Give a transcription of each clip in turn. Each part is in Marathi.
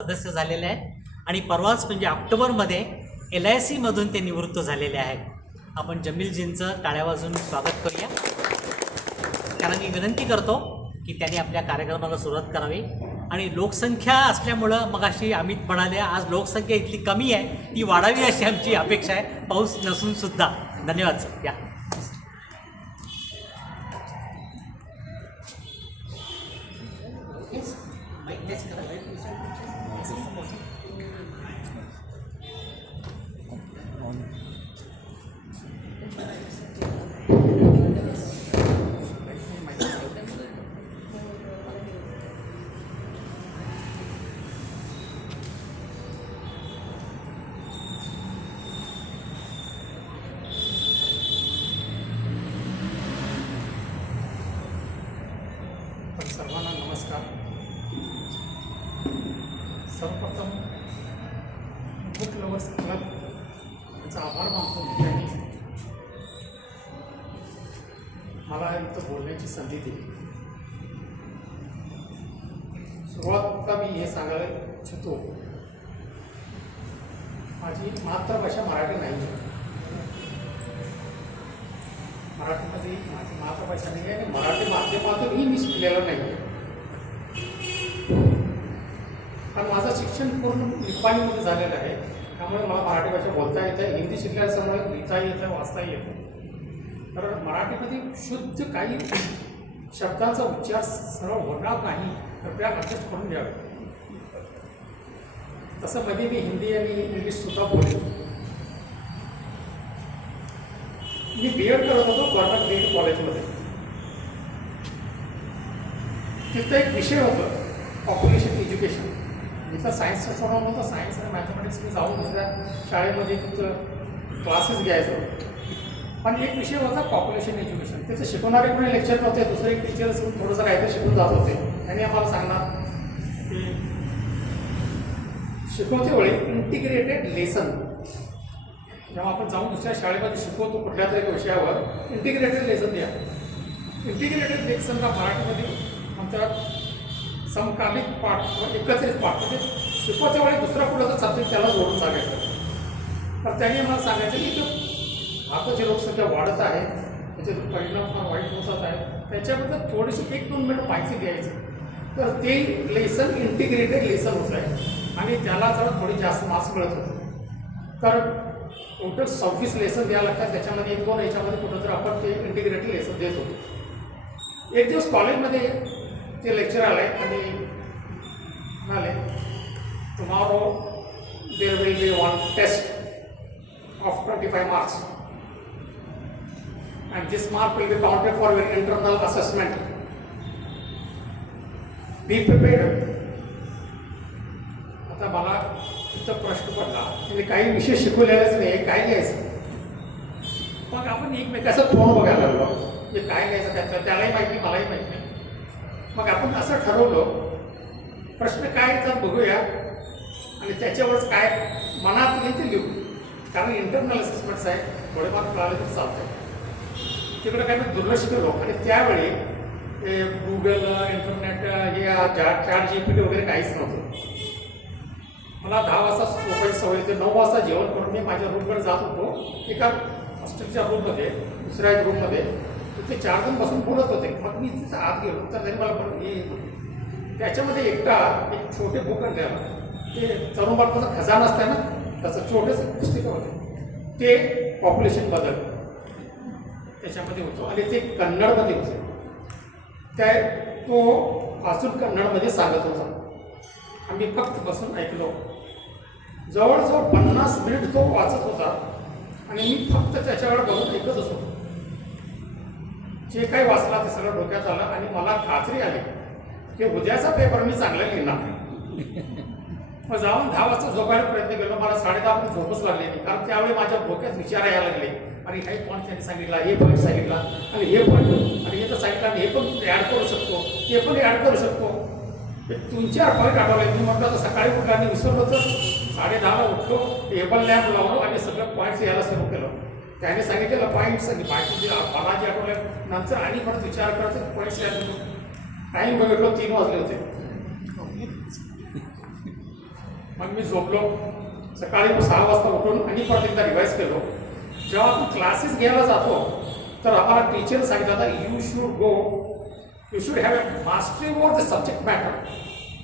सदस्य झालेले आहेत आणि परवाच म्हणजे ऑक्टोबरमध्ये LIC मधून ते निवृत्त झालेले आहेत। आपण जमीलजींचं टाळ्या वाजवून स्वागत करूया। कारण मी विनंती करतो की त्यांनी आपल्या कार्यक्रमाला सुरुवात करावी आणि लोकसंख्या असल्यामुळं मग अशी अमित म्हणाले आज लोकसंख्या इतकी कमी आहे ती वाढावी अशी आमची अपेक्षा आहे, पाऊस नसून सुद्धा। धन्यवाद सर। या सर्वांना नमस्कार। सर्वप्रथम बुक लवर्स क्लब यांचा आभार मानतो की त्यांनी मला इथं बोलण्याची संधी दिली। सुरुवातीला मी हे सांगायला इच्छितो, माझी मातृभाषा मराठी नाही आहे। मराठीमध्ये माझी मातृभाषा नाही आहे आणि मराठी माध्यमातूनही मी शिकलेलं नाही। पण माझं शिक्षण पूर्ण निपाणीमध्ये झालेलं आहे, त्यामुळे मला मराठी भाषा बोलता येते, हिंदी शिकल्यामुळे लिहिता येतं, वाचताही येतं। तर मराठीमध्ये शुद्ध काही शब्दांचा उच्चार सरळ होणार नाही, कृपया ॲडजस्ट करून घ्यावे। तसं मध्ये मी हिंदी आणि इंग्लिशसुद्धा बोलतो। मी BEd करत होतो गव्हर्नमेंट डिग्री कॉलेजमध्ये। तिथं एक विषय होतं पॉप्युलेशन एज्युकेशन। जिथं सायन्सचं सोडवलं होतं, सायन्स आणि मॅथमॅटिक्स मी जाऊन दुसऱ्या शाळेमध्ये तिथं क्लासेस घ्यायचो। पण एक विषय होता पॉप्युलेशन एज्युकेशन। तिथं शिकवणारे कोणी लेक्चर नव्हते, दुसरे एक टीचर थोडंसं काहीतरी शिकून जात होते। त्यांनी आम्हाला सांगणार की शिकवते वेळी इंटिग्रेटेड लेसन, जेव्हा आपण जाऊन दुसऱ्या शाळेमध्ये शिकवतो कुठल्या तरी विषयावर, इंटिग्रेटेड लेसन द्या। इंटिग्रेटेड लेसनला मराठीमध्ये म्हणतात समकालीन पाठ किंवा एकत्रित पाठ। म्हणजे शिकवच्या वेळी दुसरा कुठला तर सब्जेक्ट त्याला जोडून सांगायचं। तर त्यांनी मला सांगायचं की भारताची लोकसंख्या वाढत आहे, त्याचे परिणाम फार वाईट होत आहे, त्याच्याबद्दल थोडीशी 1-2 मिनिट माहिती द्यायची। तर ते लेसन इंटिग्रेटेड लेसन होत आहे आणि त्याला जरा थोडी जास्त मार्क्स मिळत होते। तर टोटल 26 लेसन द्यायला लागतात, त्याच्यामध्ये 1-2 याच्यामध्ये कुठं तर आपण ते इंटिग्रेटेड लेसन देत होतो। एक दिवस कॉलेजमध्ये ते लेक्चर आले आणि म्हणाले tomorrow there will be one test of 25 marks and this mark will be counted for your internal assessment. Be prepared. आता मला इथं प्रश्न पडला म्हणजे काही विषय शिकवलेलेच नाही, काय घ्यायचं? मग आपण एकमेकाचा तोंड बघायला लागलो, म्हणजे काय घ्यायचं त्यालाही माहिती मलाही माहिती नाही। मग आपण असं ठरवलं प्रश्न काय तर बघूया आणि त्याच्यावरच काय मनात येईल ते लिहू। कारण इंटरनल असेसमेंट्स आहे, थोडेफार कळाले तर चालतं आहे। तिकडे काय मी दुर्लक्ष केलो आणि त्यावेळी गुगल इंटरनेट हे चॅट GPT वगैरे काहीच नव्हतं। मला 10 वाजता झोपायची सवय होती, 9 वाजता जेवण करून मी माझ्या रूमकडे जात होतो। एका हॉस्टेलच्या रूममध्ये, दुसऱ्या एक रूममध्ये तिथे 4 जण बसून बोलत होते। मग मी तिथं आत गेलो तर त्यांनी मला म्हणून त्याच्यामध्ये एकटा एक छोटे बुक आणलेला, ते तरुण भारताचा खजाना असतं ना, त्याचं छोटंसं पुस्तक होतं, ते पॉप्युलेशनबद्दल त्याच्यामध्ये होतं आणि ते कन्नडमध्ये होते। तो वाचून कन्नडमध्ये सांगत होता। आम्ही फक्त बसून ऐकलो। जवळजवळ 50 मिनिट तो वाचत होता आणि मी फक्त त्याच्यावर बघून ऐकतच होतो। जे काही वाचला ते सगळं डोक्यात आलं आणि मला खात्री आली की उद्याचा पेपर मी चांगला लिहिणार। मग जाऊन 10 वाजता झोपायला प्रयत्न केला, मला 10:30 पण झोपच लागली नाही। कारण त्यावेळी माझ्या डोक्यात विचार यायला लागले, अरे हे पॉईंट त्यांनी सांगितला, हे पॉईंट सांगितला आणि हे पॉईंट आणि हे तर सांगितलं आणि हे पण ॲड करू शकतो, हे पण ॲड करू शकतो। 3-4 पॉईंट आठवले। मी म्हटलं तर सकाळी उठला आणि विसरलो तर 10:30ला उठलो, टेबल लॅम्प लावलो आणि सगळं पॉईंट्स यायला सुरू केलं। त्याने सांगितलेलं पॉईंट्स आणि बाकी मला जे आठवलं नंतर आणि परत विचार करायचं पॉईंट्स यायला टाईम बघितलो 3 वाजले होते। मग मी झोपलो. सकाळी 6 वाजता उठून आणि परत एकदा रिवाईज केलो. जेव्हा आपण क्लासेस घ्यायला जातो तर आम्हाला टीचर सांगितलं होतं you should have a mastery over the subject matter.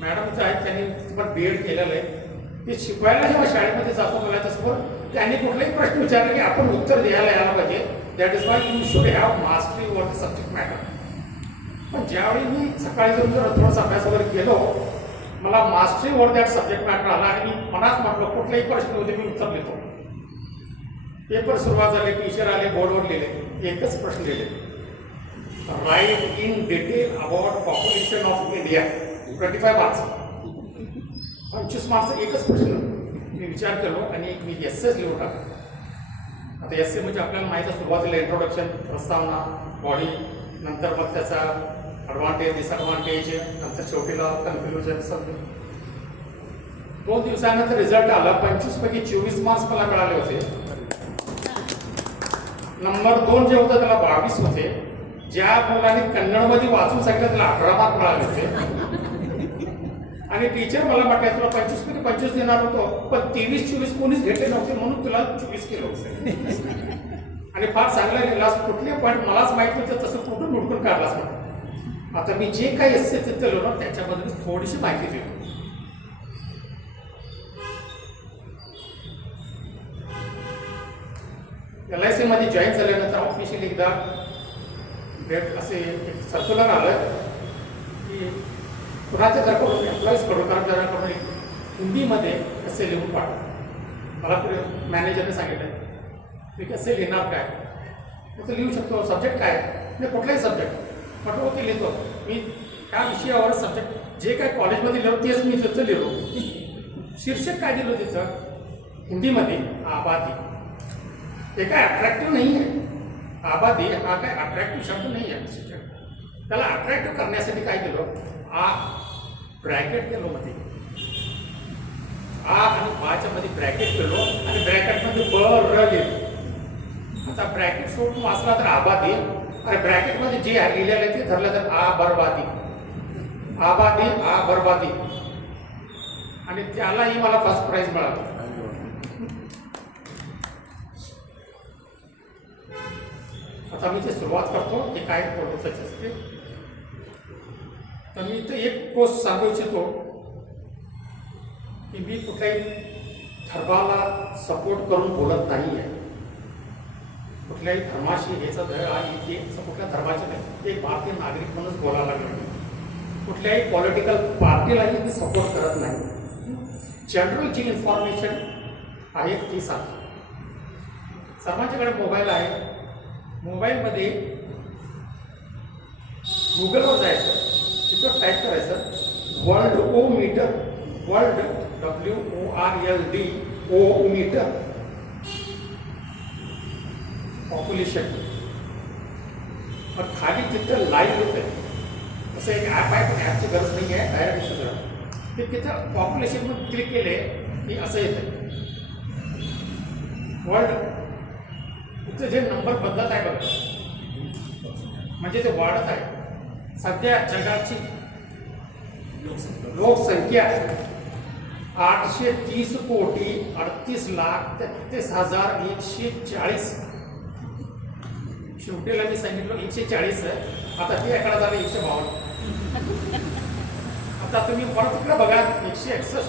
Madam जे आहेत त्यांनी पण BEd केलेलं आहे. ते शिकवायला जेव्हा शाळेमध्ये जातो मुलाच्यासमोर त्यांनी कुठलाही प्रश्न विचारला की आपण उत्तर द्यायला यायला पाहिजे. That is why you should have mastery over the subject matter. पण ज्यावेळी मी सकाळी जाऊन जर थोडासा अभ्यास वगैरे केलो मला mastery over that subject matter आला आणि मी मनात म्हटलं कुठलेही प्रश्न होते मी उत्तर देतो. पेपर सुरुवात झाले, टीचर आले, बोर्डवर लिहिले, एकच प्रश्न लिहिले, write in detail about population of India. 25 marks, 25 marks एकच प्रश्न. मी विचार केलो आणि मी एसेच लिहून टाकलो. आता एसे म्हणजे आपल्याला माहिती आहे सुरुवातीला इंट्रोडक्शन, प्रस्तावना, बॉडी, नंतर मग त्याचा ॲडव्हान्टेज, डिसॲडव्हान्टेज, नंतर शेवटीला कन्क्लुजन समजून. 2 दिवसानंतर रिझल्ट आला. 25 पैकी 24 मार्क्स मला मिळाले होते. नंबर 2 जे होतं त्याला 22 होते. ज्या मुलाने कन्नडमध्ये वाचून सांगितलं त्याला 18 मार्क मिळाले होते. आणि टीचर मला म्हटलं तुला 25 पैकी 25 देणार होतो पण 23-24 कोणीच घेतले नव्हते म्हणून तुला 24 केलं होतं. आणि फार चांगला लिहिलास, कुठले पॉईंट मलाच माहिती होतं तसं कुठून उडकून काढलास म्हणून. आता मी जे काही एस चित्र ना त्याच्याबद्दल थोडीशी माहिती देतो. LIC मध्ये जॉईन झाल्यानंतर ऑफिशियली एकदा असे एक सर्क्युलर आलं की कुणाच्या तर्फे एम्प्लॉईजकडून कर्मचाऱ्यांकडून हिंदीमध्ये असे लिहून पाठव. मला मॅनेजरने सांगितलं मी कसे लिहिणार काय, तर लिहू शकतो. सब्जेक्ट काय नाही, कुठलाही सब्जेक्ट म्हटलं ओके लिहितो. मी त्या विषयावर सब्जेक्ट जे काय कॉलेजमध्ये लिहिलो तेच मी तिथं लिहिलो. शीर्षक काय दिलं तिथं हिंदीमध्ये, आबादी. हे काय अट्रॅक्टिव्ह नाही आहे. आबादी हा काय अट्रॅक्टिव्ह शब्द नाही आहे शिक्षक. त्याला अट्रॅक्टिव्ह करण्यासाठी काय केलं, ब्रॅकेट केलो मध्ये, आणि बाच्या मध्ये ब्रॅकेट केलो आणि ब्रॅकेटमध्ये बर लिहिलो. आता ब्रॅकेट सोडून वाचला तर आबादी आणि ब्रॅकेटमध्ये जे लिहिलेलं आहे ते धरलं तर बरबादी, आबादी बरबादी. आणि त्यालाही मला फर्स्ट प्राइज मिळालं. आता मी जे सुरुवात करतो ते काय प्रोडक्टच असते. तर मी तर एक गोष्ट सांगू इच्छितो की मी कुठल्याही धर्माला सपोर्ट करून बोलत नाही आहे. कुठल्याही धर्माशी ह्याचा धड आहे ते कुठल्या धर्माचे नाही, एक भारतीय नागरिक म्हणूनच बोलायला लागलो. कुठल्याही पॉलिटिकल पार्टीलाही मी सपोर्ट करत नाही. जनरल जी इन्फॉर्मेशन आहे ती सांगतो. सर्वांच्याकडे मोबाईल आहे. मोबाईलमध्ये गुगलवर जायचं, तिथं टाईप करायचं वर्ल्ड ओ मीटर, वर्ल्ड WORLD ओ मीटर पॉप्युलेशन. मग खाली तिथं लाईव्ह होतं आहे. असं एक ॲप आहे पण ॲपची गरज नाही आहे, डायरेक्ट सगळं ते तिथं पॉप्युलेशनमध्ये क्लिक केले की असं येतं वर्ल्ड. तिथं जे नंबर बदलत आहे बघा, म्हणजे ते वाढत आहे. सध्या जगाची लोकसंख्या 830,38,33,140. शेवटीला मी सांगितलं 140 आहे. आता ते आकडा झाला 152. आता तुम्ही परत तिकडे बघा 161.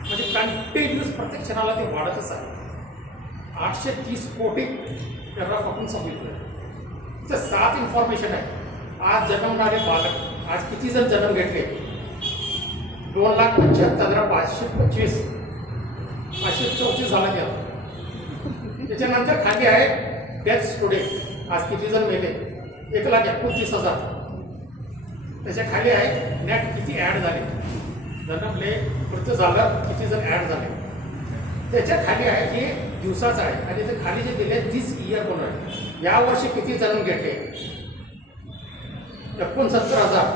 म्हणजे कंटिन्युअस प्रत्येक क्षणाला ते वाढतच आहे. 830 कोटी त्याला आपण सांगितलं. तर 7 इन्फॉर्मेशन आहे. आज जन्मणारे बालक आज किती जण जन्म घेतले, 2,75,525, 534 झाला गेला. त्याच्यानंतर खाली आहे डेथ्स टुडे, आज किती जण मेले, 1,29,000. त्याच्या खाली आहे नेट किती ॲड झाले, जन्मले मृत्यू झालं किती जण ॲड झाले. त्याच्या खाली आहे की दिवसाचं आहे आणि ते खाली जे दिले 30 इयर कोण आहे, यावर्षी किती जन्म घेतले, 69,000,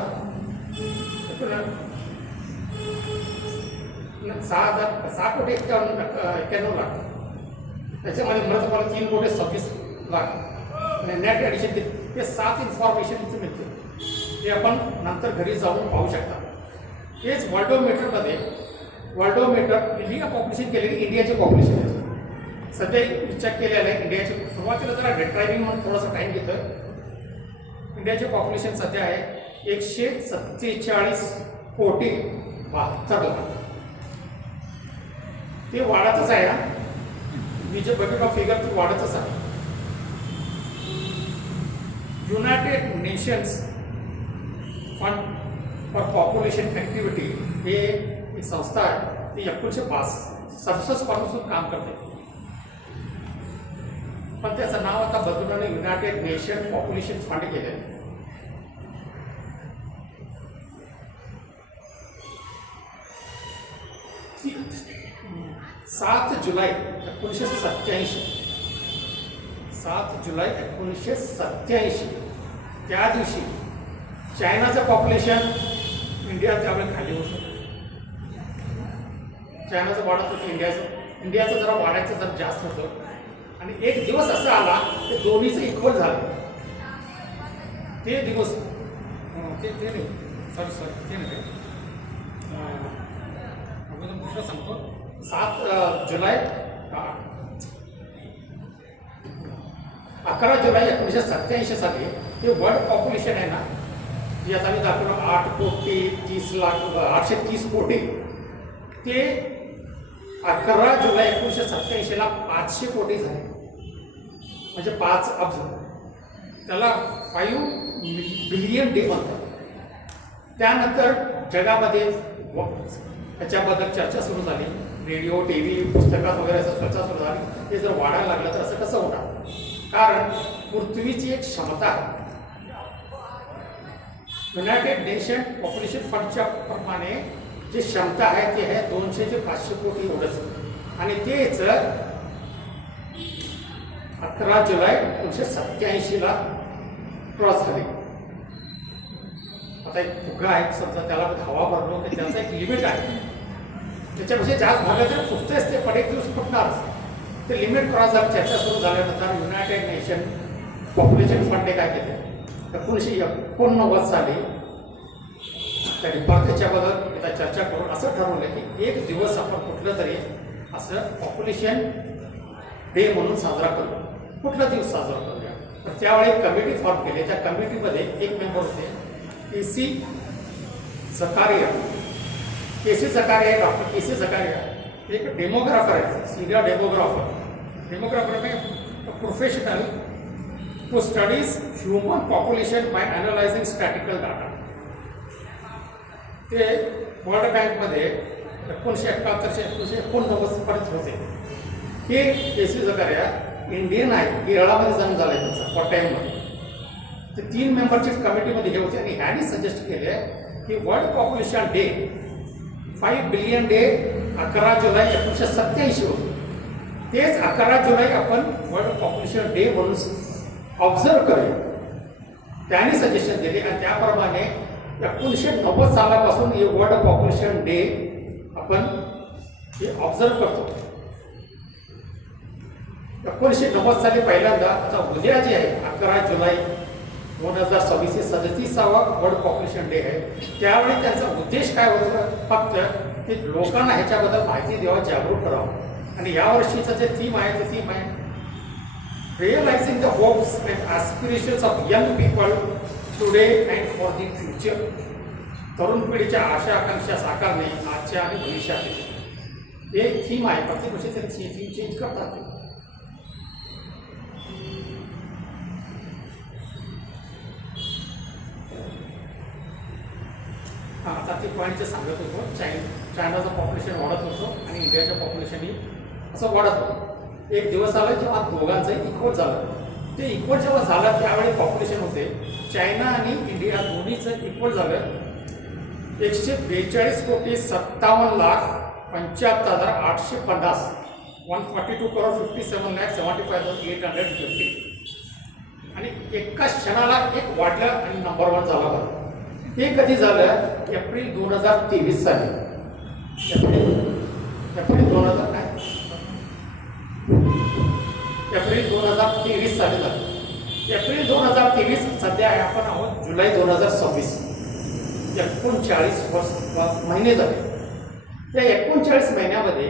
6,91,91 लाख. त्याच्यामध्ये मृत मला 3,26,00,000 आणि नेट ॲडिशन ते 7 इन्फॉर्मेशन इथे मिळते. ते आपण नंतर घरी जाऊन पाहू शकता. हेच वर्ल्डोमीटरमध्ये वर्ल्डोमीटर इंडिया पॉप्युलेशन केलेली इंडियाची पॉप्युलेशन आहे. सध्या चेक केलेलं आहे इंडियाची. सुरुवातीला जरा ड्रायव्हिंग म्हणून थोडासा टाईम घेतं. इंडियाचे पॉप्युलेशन सध्या आहे 147 कोटी 72 लाख. ते वाढतच आहे ना. मी जे बघितलं फिगर ते वाढतच आहे. United nations fund for population activity हे एक संस्था आहे. ती 1967 पासून काम करते. पण त्याचं नाव आता बदलून युनायटेड नेशन पॉप्युलेशन फंड केलं आहे. 7 जुलै 1987 7 जुलै 1987 त्या दिवशी चायनाचं पॉप्युलेशन इंडिया त्यावेळेला खाली होतं. चायनाचं वाढत होतं इंडियाचं जरा वाढायचं जरा जास्त होतं. आणि एक दिवस असा आला ते दोन्हीचं इक्वल झालं. ते दिवस ते नाही सॉरी ते नाही दुसरं सांगतो. 7 जुलै 11 जुलै 1987 साली हे वर्ल्ड पॉप्युलेशन आहे ना, जे आता मी दाखवलं 8 कोटी 30 लाख 830 कोटी, ते 11 जुलै 1987 500 कोटी झाले. म्हणजे 5 अब्ज. त्याला 5 बिलियन डे म्हणतात. त्यानंतर जगामध्ये त्याच्याबद्दल चर्चा सुरू झाली. रेडिओ टी व्ही पुस्तकात वगैरे असं चर्चा सुरू झाली. हे जर वाढायला लागलं तर असं कसं होणार. कारण पृथ्वीची एक क्षमता आहे. युनायटेड नेशन पॉप्युलेशन फंडच्या प्रमाणे जी क्षमता आहे ती आहे 200 ते 500 कोटी एवढंच. आणि तेच 11 जुलै 1987 क्रॉस झाले. आता एक फुगा आहे समजा, त्याला हवा भरलो की त्याचं एक लिमिट आहे. त्याच्यापेक्षा जास्त भागात जर फुटतेच ते पण एक दिवस फुटणारच. ते लिमिट क्रॉस झालं. चर्चा सुरू झाल्यानंतर युनायटेड नेशन पॉप्युलेशन फंडने काय केले 1989 साली त्यांनी परत त्याच्याबद्दल एकदा चर्चा करून असं ठरवलं की एक दिवस आपण कुठलं तरी असं पॉप्युलेशन डे म्हणून साजरा करू. कुठला दिवस साजरा करूया. तर त्यावेळी एक कमिटी फॉर्म केली. त्या कमिटीमध्ये एक मेंबर होते केसी झकारिया. डॉक्टर केसी झकारिया एक डेमोग्राफर आहे. सिनियर डेमोग्राफर में professional to studies human population by analyzing statistical data. ते वर्ल्ड बँकमध्ये 1971 ते 1989 पर्यंत होते. हे केसी झकारिया इंडियन आहे. केरळामध्ये जन्म झाला आहे त्यांचा, कोट्टायममध्ये. ते 3 मेंबरच्या कमिटीमध्ये हे होते. आणि ह्यांनी सजेस्ट केले की world population day 5 billion day 11 जुलै 1987 होते. तेच 11 जुलै आपण वर्ल्ड पॉप्युलेशन डे म्हणून ऑब्झर्व करूया. त्यांनी सजेशन दिले आणि त्याप्रमाणे 1990 सालापासून हे वर्ल्ड पॉप्युलेशन डे आपण हे ऑब्झर्व करतो. 1990 साली पहिल्यांदा, आता उद्या जे आहे 11 जुलै 2026 37वा वर्ल्ड पॉप्युलेशन डे आहे. त्यावेळी त्यांचा उद्देश काय होता, फक्त की लोकांना ह्याच्याबद्दल माहिती द्यावं, जागरूक करावं. आणि यावर्षीचं जे थीम आहे ते थीम आहे realizing the hopes and aspirations of young people today and for the future. तरुण पिढीच्या आशा आकांक्षा साकारणे आजच्या आणि भविष्यातील. हे थीम आहे. प्रत्येक वर्षी ते थीम चेंज करतात. आता ते पॉईंटचं सांगत होतो. चायनाचं पॉप्युलेशन वाढत होतं आणि इंडियाचं पॉप्युलेशनही असं वाढत होतं. एक दिवस आला जेव्हा दोघांचंही इक्वल झालं. ते इक्वल जेव्हा झालं त्यावेळी पॉप्युलेशन होते चायना आणि इंडिया दोन्हीचं इक्वल झालं 142 कोटी 57 लाख 75,850 142 करोड 57 लाख 75,850. आणि एका क्षणाला एक वाढलं आणि नंबर 1 झाला. बरं, हे कधी झालं? एप्रिल 2023 साली. एप्रिल 2023 साली झालं. एप्रिल 2023 सध्या आहे, आपण आहोत जुलै 2026. 39 महिने झाले. या 39 महिन्यामध्ये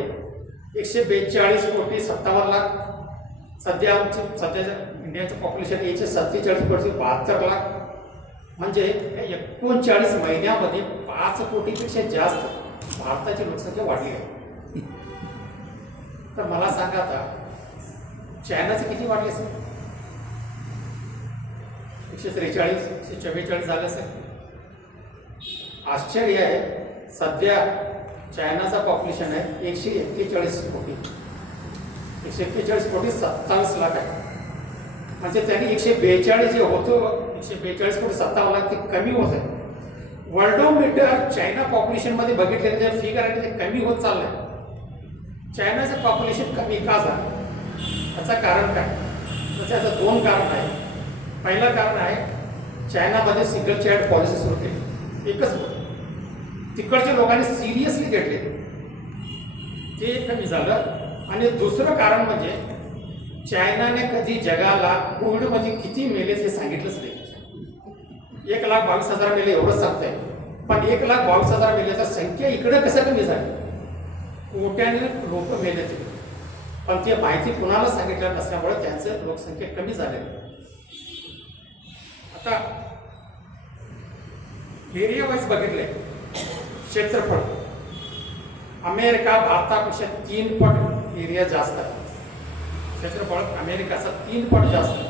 142,57,00,000 सध्या सध्याच्या इंडियाचं पॉप्युलेशन 147,72 लाख म्हणजे 39 महिन्यामध्ये 5 कोटीपेक्षा जास्त भारताची लोकसंख्या वाढली आहे. तर मला सांगा आता चायनाचं किती वाढले असेल? 143, 144 झालं असेल. आश्चर्य आहे, सध्या चायनाचा पॉप्युलेशन आहे 141 कोटी. 141 कोटी 27 लाख आहे. म्हणजे त्यांनी 142 जे होतं 142 कोटी 57 लाख ते कमी होत आहे. वर्ल्डोमीटर चायना पॉप्युलेशनमध्ये बघितले जे फिगर आहे ते कमी होत चाललं आहे. चायनाचं पॉप्युलेशन कमी का झालं? त्याचं कारण काय? तर त्याचं 2 कारण आहे. पहिलं कारण आहे चायनामध्ये सिंगल चाइल्ड पॉलिसी सुरू केली. एकच होतं, तिकडच्या लोकांनी सिरियसली घेतले, ते कमी झालं. आणि दुसरं कारण म्हणजे चायनाने कधी जगाला कोविडमध्ये किती मेले ते सांगितलंच नाही. 1,22,000 मेले एवढंच सांगतंय, पण 1,22,000 मेल्याची संख्या इकडे कसं कमी झाली? कोट्याने लोक मेले ते, पण ते माहिती कुणाला सांगितलं नसल्यामुळे त्यांचं लोकसंख्या कमी झालेली. आता एरिया वाईज बघितले क्षेत्रफळ अमेरिका भारतापेक्षा 3 पट एरिया जास्त आहे. क्षेत्रफळ अमेरिकाचा 3 पट जास्त आहे.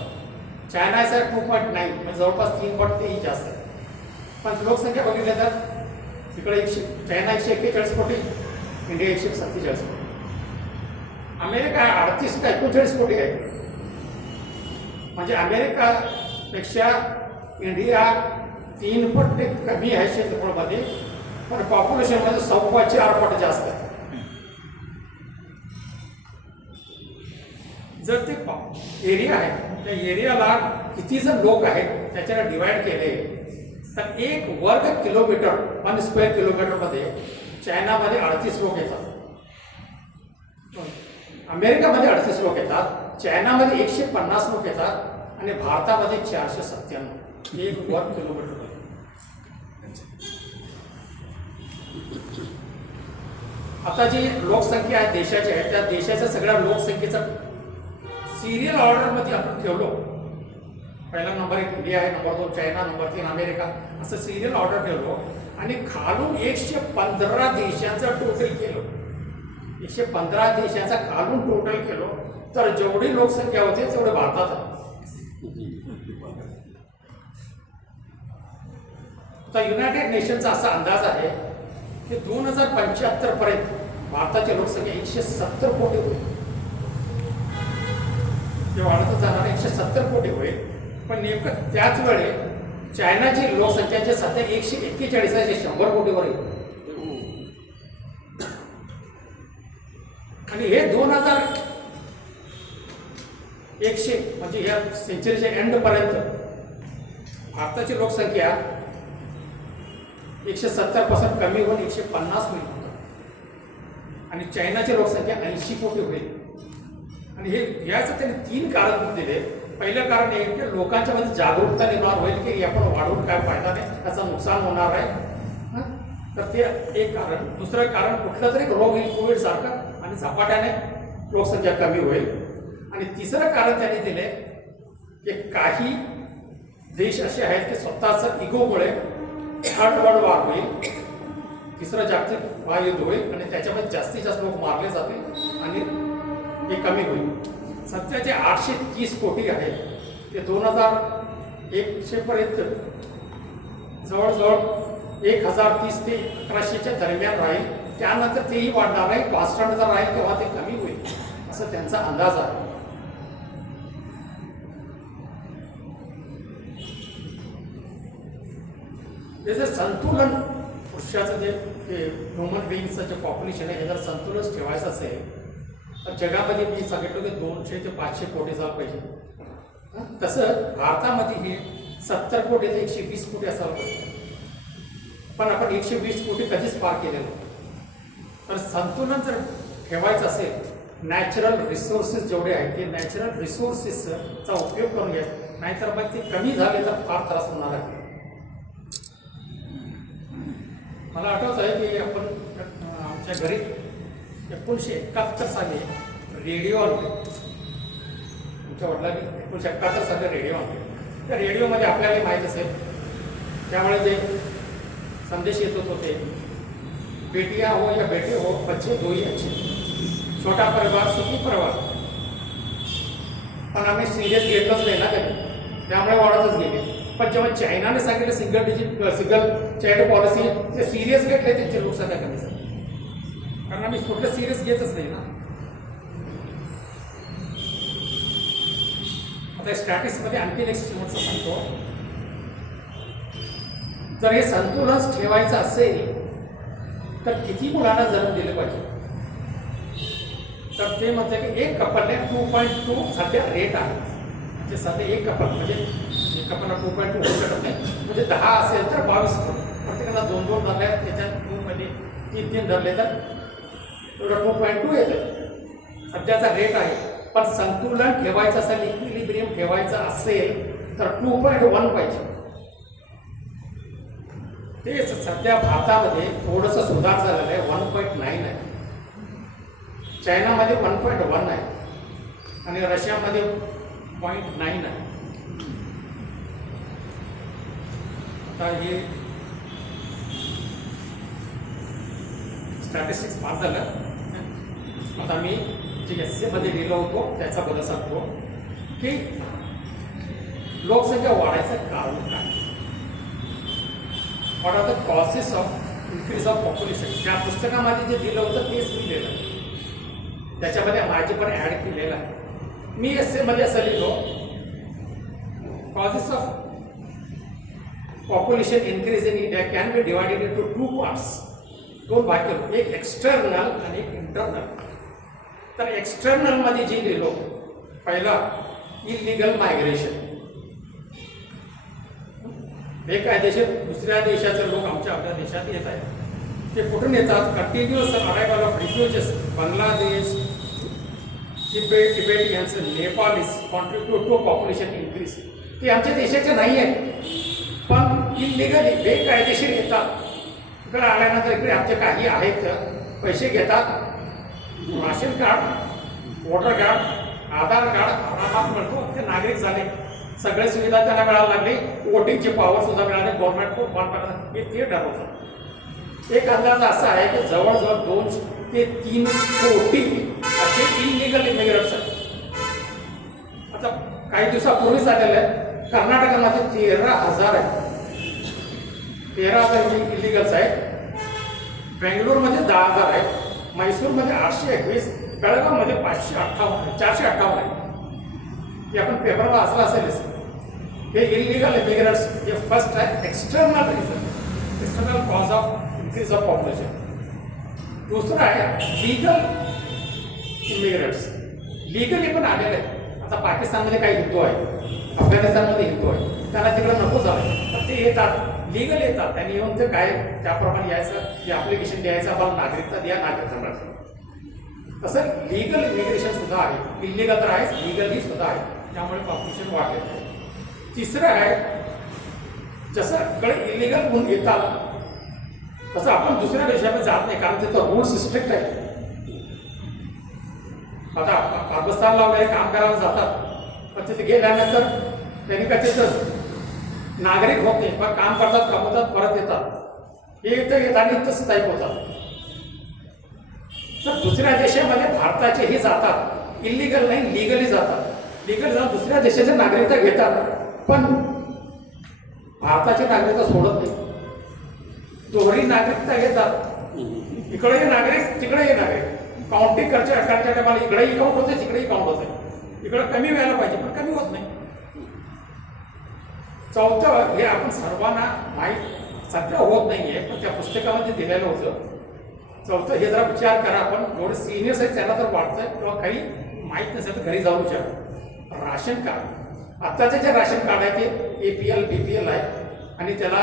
चायनाचा 2.9 म्हणजे जवळपास 3 पट तेही जास्त आहे. पण लोकसंख्या बघितली तर तिकडे चायना 141 कोटी, इंडिया 147 कोटी. अमेरिका 38 का 39 कोटी आहे. म्हणजे अमेरिकापेक्षा इंडिया 3 पट कमी आहे क्षेत्रफळमध्ये, पण पॉप्युलेशनमध्ये 4.25 पट जास्त आहे. जर ते एरिया आहे त्या एरियाला किती जण लोक आहेत त्याच्याला डिवाइड केले तर 1 वर्ग किलोमीटर 1 स्क्वेअर किलोमीटरमध्ये चायनामध्ये 38 लोक येतात, अमेरिकामध्ये 38 लोक येतात, चायनामध्ये 150 लोक येतात आणि भारतामध्ये 497 1 वर्ग किलोमीटर. आता जी लोकसंख्या आहे देशाची आहे त्या देशाच्या सगळ्या लोकसंख्येचा सिरियल ऑर्डरमध्ये आपण ठेवलो. पहिला नंबर 1 इंडिया आहे, नंबर 2 चायना, नंबर 3 अमेरिका, असं सिरियल ऑर्डर ठेवलो आणि खालून 115 देशांचं टोटल केलं. 115 देशाचा खालून टोटल केलो तर जेवढी लोकसंख्या होती तेवढे भारतात आहे. आता युनायटेड नेशनचा असा अंदाज आहे की 2075 पर्यंत भारताची लोकसंख्या 170 कोटी होईल. ते वाढतच जाणार 170 कोटी होईल. पण नेमकं त्याच वेळे चायनाची लोकसंख्या जे सध्या 141 आहे 100 कोटीवर येईल. आणि हे 2100 म्हणजे या सेंचुरीच्या एंडपर्यंत भारताची लोकसंख्या 170% कमी होऊन 150 होईल आणि चायनाची लोकसंख्या 80 कोटी होईल. आणि हे याचं त्यांनी 3 कारण दिले. पहिलं कारण हे की लोकांच्या मध्ये जागरूकता निर्माण होईल की आपण वाढवून काय फायदा नाही, त्याचं नुकसान होणार आहे. तर ते एक कारण. दुसरं कारण कुठलं तरी रोग येईल कोविडसारखं आणि झपाट्याने लोकसंख्या कमी होईल. आणि तिसरं कारण त्यांनी दिले की काही देश असे आहेत की स्वतःचं इगोमुळे थर्ड वर्ल्ड वॉर होईल, तिसरं जागतिक महायुद्ध होईल आणि त्याच्यामध्ये जास्तीत जास्त लोक मारले जातील आणि हे कमी होईल. सध्याचे 830 कोटी आहे ते 2100 पर्यंत जवळजवळ 1030 ते 1100च्या दरम्यान राहील. त्यानंतर तेही वाढणार नाही, कॉन्स्टंट जर राहील तेव्हा ते कमी होईल असं त्यांचा अंदाज आहे. हे जर संतुलन पुरुषाचं जे ह्युमन बिईंगचं जे पॉप्युलेशन आहे हे जर संतुलन ठेवायचं असेल तर जगामध्ये मी सांगितलं की 200 ते 500 कोटी झालं पाहिजे. तसं भारतामध्ये हे 70 कोटी ते 120 कोटी असायला पाहिजे. पण आपण 120 कोटी कधीच पार केलेलं. तर संतुलन जर ठेवायचं असेल नॅचरल रिसोर्सेस जेवढे आहेत ते नॅचरल रिसोर्सेसचा उपयोग करून घ्या, नाहीतर मग ते कमी झाले तर फार त्रास होणार आहे. मला आठवत आहे की आपण आमच्या घरी 1971 साली रेडिओ आणले. आमच्या वडिलांनी 1971 साली रेडिओ आणले. त्या रेडिओमध्ये आपल्याला माहीत असेल त्यामुळे जे संदेश येत होते, बेटियां हो या बेटे हो, बच्चे दो ही अच्छे, छोटा परिवार सुखी परिवार. पण आम्ही सिरियस घेतलंच नाही ना कधी, त्यामुळे वाढतच गेले. पण जेव्हा चायनाने सांगितलं सिंगल चाइल्ड पॉलिसी, ते सिरियस घेतले, त्यांची लोकसंख्या कमी झाली. कारण आम्ही कुठलं सिरियस घेतच नाही ना. आता स्टॅटिक्समध्ये आणखीन एक शेवटचं सांगतो. जर हे संतुलन ठेवायचं असेल तर किती मुलांना जन्म दिले पाहिजे? तर ते म्हणते की एक कपलने 2.2 सध्या रेट आहे. म्हणजे सध्या एक कपल म्हणजे एक कपलला 2.2 होऊ शकत नाही. म्हणजे 10 असेल तर 22 प्रत्येकाला 2-2 धरले, त्याच्यात 2 मध्ये 3-3 धरले तर एवढं 2.2 येतं. सध्याचा रेट आहे. पण संतुलन ठेवायचं असेल, इक्विलिब्रियम ठेवायचं असेल तर 2.1 पाहिजे. ते सध्या भारतामध्ये थोडंसं सुधार झालेलं आहे, 1.9 आहे. चायनामध्ये 1.1 आहे आणि रशियामध्ये 0.9 आहे. आता हे स्टॅटिस्टिक्स पास झालं. आता मी जे SC मध्ये लिहिलं होतो त्याच्याबद्दल सांगतो की लोकसंख्या वाढायचं कारण काय. What are the causes of increase of population. त्या पुस्तकामध्ये जे दिलं होतं तेच मी लिहिलं, त्याच्यामध्ये माझे पण ॲड केलेलं आहे. मी SC मध्ये असं लिहिलो, causes of population increase in India can be divided into 2 parts. 2 भाग केलो, एक एक्सटर्नल आणि एक इंटरनल. तर एक्सटर्नलमध्ये जे लिहिलो, पहिला इलिगल मायग्रेशन. बेकायदेशीर दुसऱ्या देशाचे लोक आपल्या देशात येत आहेत. ते कुठून येतात? Continuous arrival of refugees, Bangladesh, Tibetans, Nepalese contribute to population increase. ते आमच्या देशाचे नाही आहेत, पण इलिगली बेकायदेशीर येतात. इकडे आल्यानंतर इकडे आमचे काही आहेत, पैसे घेतात, राशन कार्ड, वोटर कार्ड, आधार कार्ड आरामात मिळतो, ते नागरिक झाले, सगळे सुविधा त्यांना मिळायला लागली, वोटिंगची पॉवर सुद्धा मिळाली, गव्हर्नमेंट खूप फॉर्म करतात. हे ठरवतं. एक अंदाज असा आहे की जवळजवळ 2 ते 3 कोटी असे इलिगल इमिग्रंट्स आहेत. आता काही दिवसापूर्वी झालेलं आहे, कर्नाटकामध्ये 13,000 आहेत. 13,000 इलिगल्स आहेत. बेंगलोरमध्ये 10,000 आहेत. मैसूरमध्ये 821, बेळगावमध्ये 558, 458 आहे. हे आपण पेपरला वाचलं असेलच. हे इलिगल इमिग्रंट्स हे फर्स्ट आहे external reason, external cause of increase of population. दुसरं आहे लीगल इमिग्रंट्स. लीगली पण आलेले आहेत. आता पाकिस्तानमध्ये काही हिंदू आहे, अफगाणिस्तानमध्ये हिंदू आहे, त्यांना तिकडे नको झालं, पण ते येतात, लीगल येतात. त्यांनी येऊन ते काय त्याप्रमाणे यायचं, जे ॲप्लिकेशन द्यायचं, आम्हाला नागरिकता द्या, नागरिकता मिळते. तसं लीगल इमिग्रेशन सुद्धा आहे. इलिगल तर आहेच, लीगली सुद्धा आहे. त्यामुळे पॉप्युलेशन वाढलेलं आहे. तिसरं आहे, जसं इकडे इलिगल म्हणून येतात तसं आपण दुसऱ्या देशामध्ये जात नाही, कारण तिथं रूल्स स्ट्रिक्ट आहे. आता पाकिस्तानला वगैरे काम करायला जातात, पण तिथे गेल्यानंतर त्यांनी का तिथं नागरिक होत नाही, पण काम करतात, कमवतात, परत येतात. हे इथं येताना तसं टाईप होतात. तर दुसऱ्या देशामध्ये भारताचे हे जातात, इलिगल नाही, लीगली जातात. लीगल जाऊन दुसऱ्या देशाची नागरिकता घेतात, पण भारताची नागरिकता सोडत नाही. दोन्ही नागरिकता घेतात, इकडेही नागरिक, तिकडेही नागरिक. काउंटिंग करच्या टायमाला इकडेही काउंट होते, तिकडेही काउंट होते. इकडं कमी व्हायला पाहिजे, पण कमी होत नाही. चौथं, हे आपण सर्वांना माहीत सध्या होत नाही आहे, पण त्या पुस्तकामध्ये दिलेलं होतं. चौथं, हे जरा विचार करा, आपण जेवढे सिनियर्स आहेत त्यांना जर वाटतंय किंवा काही माहीत नसेल तर घरी जाऊन विचार. राशन कार्ड, आत्ताचे जे राशन कार्ड आहे ते APL BPL आहे आणि त्याला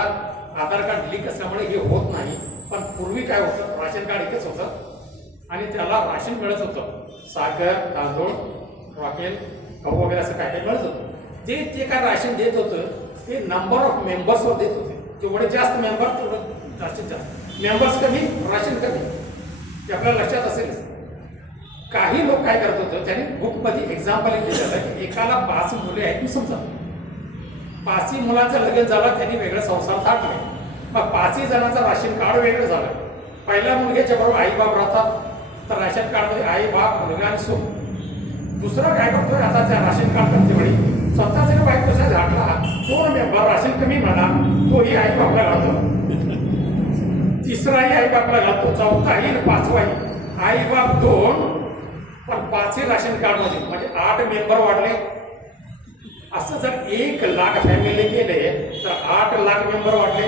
आधार कार्ड लिंक असल्यामुळे हे होत नाही. पण पूर्वी काय होतं, राशन कार्ड एकच होतं आणि त्याला राशन मिळत होतं. साखर, तांदूळ, रॉकेल, गहू वगैरे असं काय काय मिळत होतं. जे काय राशन देत होतं ते नंबर ऑफ मेंबर्सवर देत होते. जेवढे जास्त मेंबर तेवढं जास्तीत जास्त, मेंबर्स कमी, राशन कमी. ते आपल्याला लक्षात असेलच. काही लोक काय करत होतं, त्यांनी बुकमध्ये एक्झाम्पल एक दिलेलं की एकाला 5 मुले आहेत मी समजा, 5ही मुलांचं लग्न झालं, त्यांनी वेगळं संसार थाटले. मग 5ही जणांचं राशन कार्ड वेगळं झालं. पहिल्या मुलग्याच्या बरोबर आई बाप राहतात, तर राशन कार्डमध्ये आई बाप मुलगा आणि सून. दुसरा काय करतोय, आता त्या राशन कार्ड करते वेळी स्वतःच जर बायकोचा झाडला 2 मेंबर राशन कमी म्हणा, तोही आई बापला घालतो. तिसराही आई बापला घालतो, चौथाही आणि 5वाही आई बाप 2, पण 5ही राशन कार्डमध्ये म्हणजे 8 मेंबर वाढले. असं जर 1 लाख फॅमिली केले तर 8 लाख मेंबर वाढले,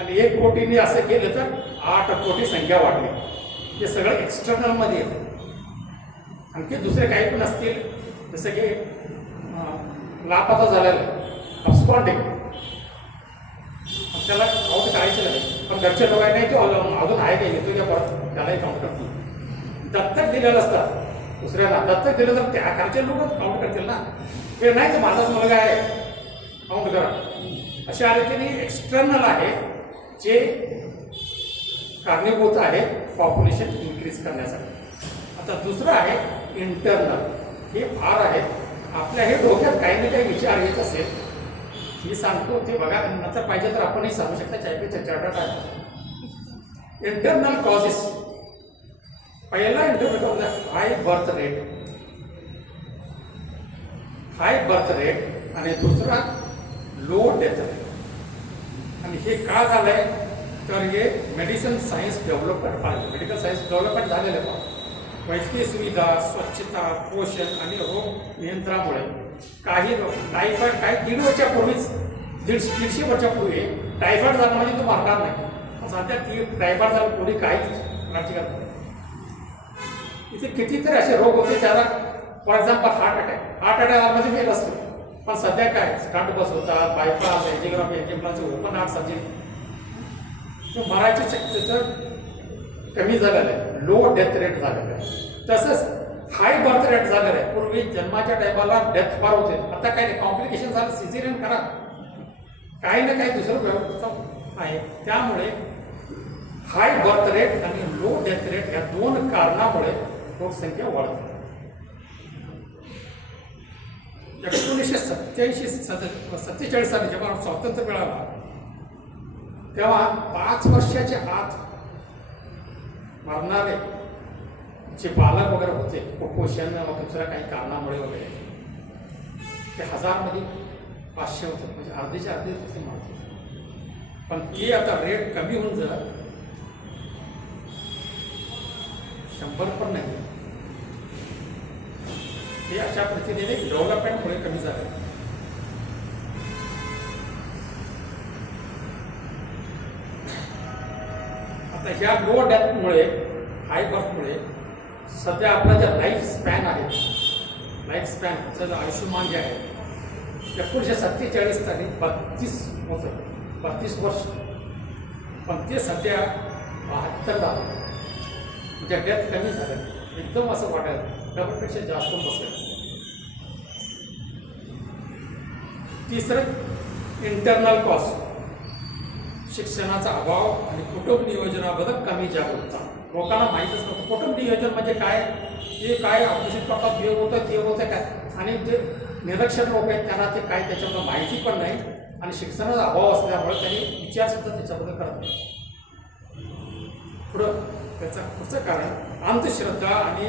आणि 1 कोटीने असं केलं तर 8 कोटी संख्या वाढली. हे सगळं एक्सटर्नलमध्ये येतं. आणखी दुसरे काही पण असतील, जसं की लापता झालेलं अब्स्कॉन्डिंग, त्याला काउंट करायचं नाही, पण घरच्या लोकांनी तो अजून आहे काय येतो त्या परत त्यालाही काउंट करतील. दत्तक दिलेलं असतात दुसऱ्याला, दत्तक दिलं तर त्या घरचे लोकच काउंट करतील ना, हे नाही तर माझाच मुलगा आहे काउंट करा. अशा रीतीने एक्सटर्नल आहे जे कारणीभूत आहे पॉप्युलेशन इन्क्रीज करण्यासाठी. आता दुसरं आहे इंटरनल. हे फार आहे, आपल्या हे डोक्यात काही ना काही विचार येत असेल, मी सांगतो ते बघा, नंतर पाहिजे तर आपणही सांगू शकता चायपेच्या चार्टर्ड आहे. Internal causes. पहिला इंटरनल कॉज आहे हाय बर्थ रेट, हाय बर्थ रेट, आणि दुसरा लो डेथ रेट. आणि हे का झालंय तर हे मेडिसिन सायन्स डेव्हलपमेंट आहे, मेडिकल सायन्स डेव्हलपमेंट झालेलं आहे. वैद्यकीय सुविधा, स्वच्छता, पोषण आणि रोग नियंत्रणामुळे काही लोक टायफॉइड, काही 1.5 वर्षापूर्वीच 150 वर्षापूर्वी टायफॉइड झाला म्हणजे तो मारणार नाही. सध्या ती टायफॉइड झालं कोणी काहीच काळजी करत नाही. इथे कितीतरी असे रोग होते ज्याला, फॉर एक्झाम्पल हार्ट अटॅक मध्ये मेल असतो, पण सध्या काय स्टंट बसवतात, bypass, angiography, angioplasty, open heart surgery, तो मरायची शक्यतेचं कमी झालेलं आहे. लो डेथ रेट झालेलं आहे. तसंच हाय बर्थ रेट झालेलं आहे. पूर्वी जन्माच्या टायमाला डेथ फार होते, आता काय नाही, कॉम्प्लिकेशन झालं, सिझेरियन करा, काही ना काही दुसरं व्यवस्था आहे. त्यामुळे हाय बर्थ रेट आणि लो डेथ रेट या 2 कारणामुळे लोकसंख्या वाढते. 1947 साली जेव्हा स्वातंत्र्य मिळाला तेव्हा 5 वर्षाच्या आत मरणारे जे बालक वगैरे होते कुपोषण दुसऱ्या काही कारणामुळे वगैरे, ते 1000मध्ये 500 होते, म्हणजे अर्धेच्या अर्धे ते मारते. पण ते आता रेट कमी होऊन जर 100 पण नाही, हे अशा पद्धतीने डेव्हलपमेंटमुळे कमी झाले. आता ह्या लो डेथमुळे, हाय बर्थमुळे सध्या आपला जे लाईफ स्पॅन आहे, लाईफ स्पॅनचं आयुष्यमान जे आहे 1947 साली 32 होतं, 32 वर्ष, पण ते सध्या 72 झालं. म्हणजे डेथ कमी झालं, एकदम असं वाटायला डबलपेक्षा जास्त बसलं. तिसरं इंटरनल कॉस्ट, शिक्षणाचा अभाव आणि कुटुंब नियोजनाबद्दल कमी जागरूकता. लोकांना माहीतच नव्हतं कुटुंब नियोजन म्हणजे काय, हे काय ऑपरेशन करतात, हे होतं ते होतं काय, आणि जे निरक्षर लोक आहेत त्यांना ते काय त्याच्याबद्दल माहिती पण नाही, आणि शिक्षणाचा अभाव असल्यामुळे त्यांनी विचारसुद्धा त्याच्याबद्दल करत नाही. पुढं पुढचं कारण अंधश्रद्धा आणि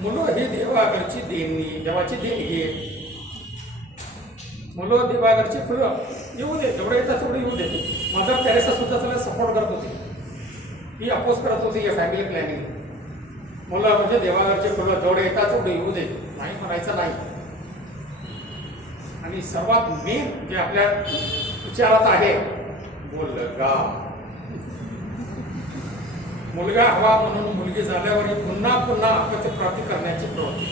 मुलं ही देवाघरची देणगी, देवाची देणगी आहे. मुलं देवाघरची फुलं येऊ दे, जेवढं येतात तेवढं येऊ दे. मदर टेरेसा सुद्धा सगळं सपोर्ट करत होती, ती अपोज करत होती या फॅमिली प्लॅनिंग. मुलं म्हणजे देवाघरचे फुलं जेवढे येतात तेवढे येऊ दे, नाही म्हणायचं नाही. आणि सर्वात मेन जे आपल्या विचारात आहे, मुलगा हवा म्हणून मुलगी झाल्यावर पुन्हा पुन्हा अपत्यप्राप्ती करण्याची प्रवृत्ती,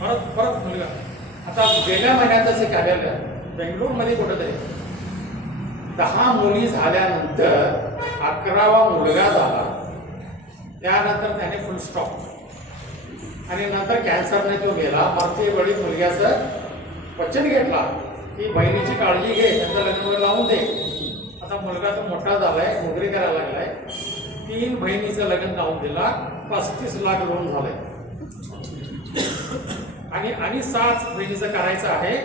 परत परत मुलगा. आता गेल्या महिन्यातच एक आलेलं बेंगलोरमध्ये कुठंतरी 10 मुली झाल्यानंतर 11वा मुलगा झाला, त्यानंतर त्याने फुल स्टॉप, आणि नंतर कॅन्सरने तो गेला. मरते वेळी मुलग्याचं वचन घेतला की बहिणीची काळजी घे, त्यांचं लग्न लावून दे. आता मुलगा तो मोठा झालाय, नोकरी करायला लागलाय, 3 बहिणीचं लग्न लावून दिला, 35 लाख लोन झालंय. आणि 7 बहिणीचं करायचं आहे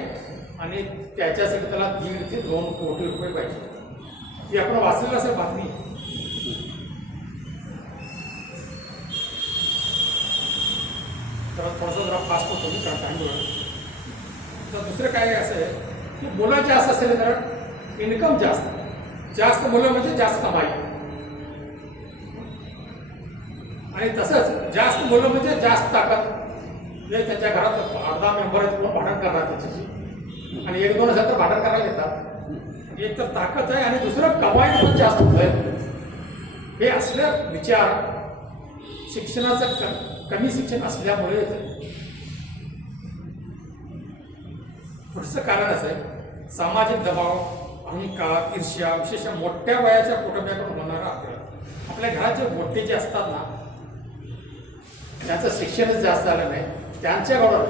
आणि त्याच्यासाठी त्याला 1.5 ते 2 कोटी रुपये पाहिजे. ती आपण वाचलेलं असेल बातमी. तर थोडंसं जरा फास्ट होतो मी टाइमवर. तर दुसरं काय असं आहे की मुलं जास्त असेल तर इन्कम जास्त मुलं म्हणजे जास्त कमाई, आणि तसंच जास्त मुलं म्हणजे जास्त ताकद. म्हणजे त्यांच्या घरात 8-10 मेंबर आहेत, पूर्ण भांडण करणार त्याच्याशी, आणि 1-2 असेल तर भांडण करायला येतात. एक तर ताकद आहे आणि दुसरं कमाई पण जास्त होत आहे. हे असलं विचार शिक्षणाचं कमी शिक्षण असल्यामुळे येतं. पुढचं कारण असं आहे सामाजिक दबाव, अहंकार, ईर्ष्या, विशेष मोठ्या वयाच्या कुटुंबाकडून होणारा आग्रह. आपल्या घरात जे मोठे जे असतात ना, त्यांचं शिक्षणच जास्त झालं नाही, त्यांच्याकडून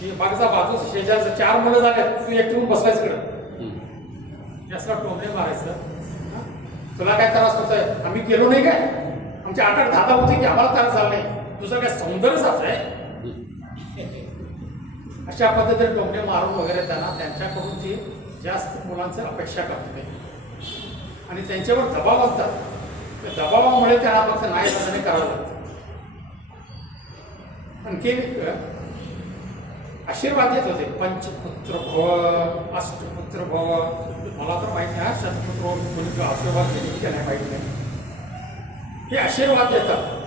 की मागचा बाजू शेजारचं 4 मुलं झाले, तू एकटून बसवायचं कडं जास्त टोमणे मारायचं. तुला काय त्रास होत आहे, आम्ही केलो नाही काय, आमच्या 8-8 दादा होते की आम्हाला त्रास झाला नाही, तुझं काय सौंदर्य साच आहे. अशा पद्धतीने टोमणे मारून वगैरे त्यांच्याकडून ती जास्त मुलांचं अपेक्षा करत नाही आणि त्यांच्यावर दबाव आणतात. त्या दबावामुळे त्यांना फक्त नाही करावं लागतं. आणखी आशीर्वाद देत होते, पंचपुत्र भव, अष्टपुत्र भव. मला तर माहिती नाही शतपुत्र कोणी आशीर्वाद दिले की नाही माहिती नाही. हे आशीर्वाद देतात.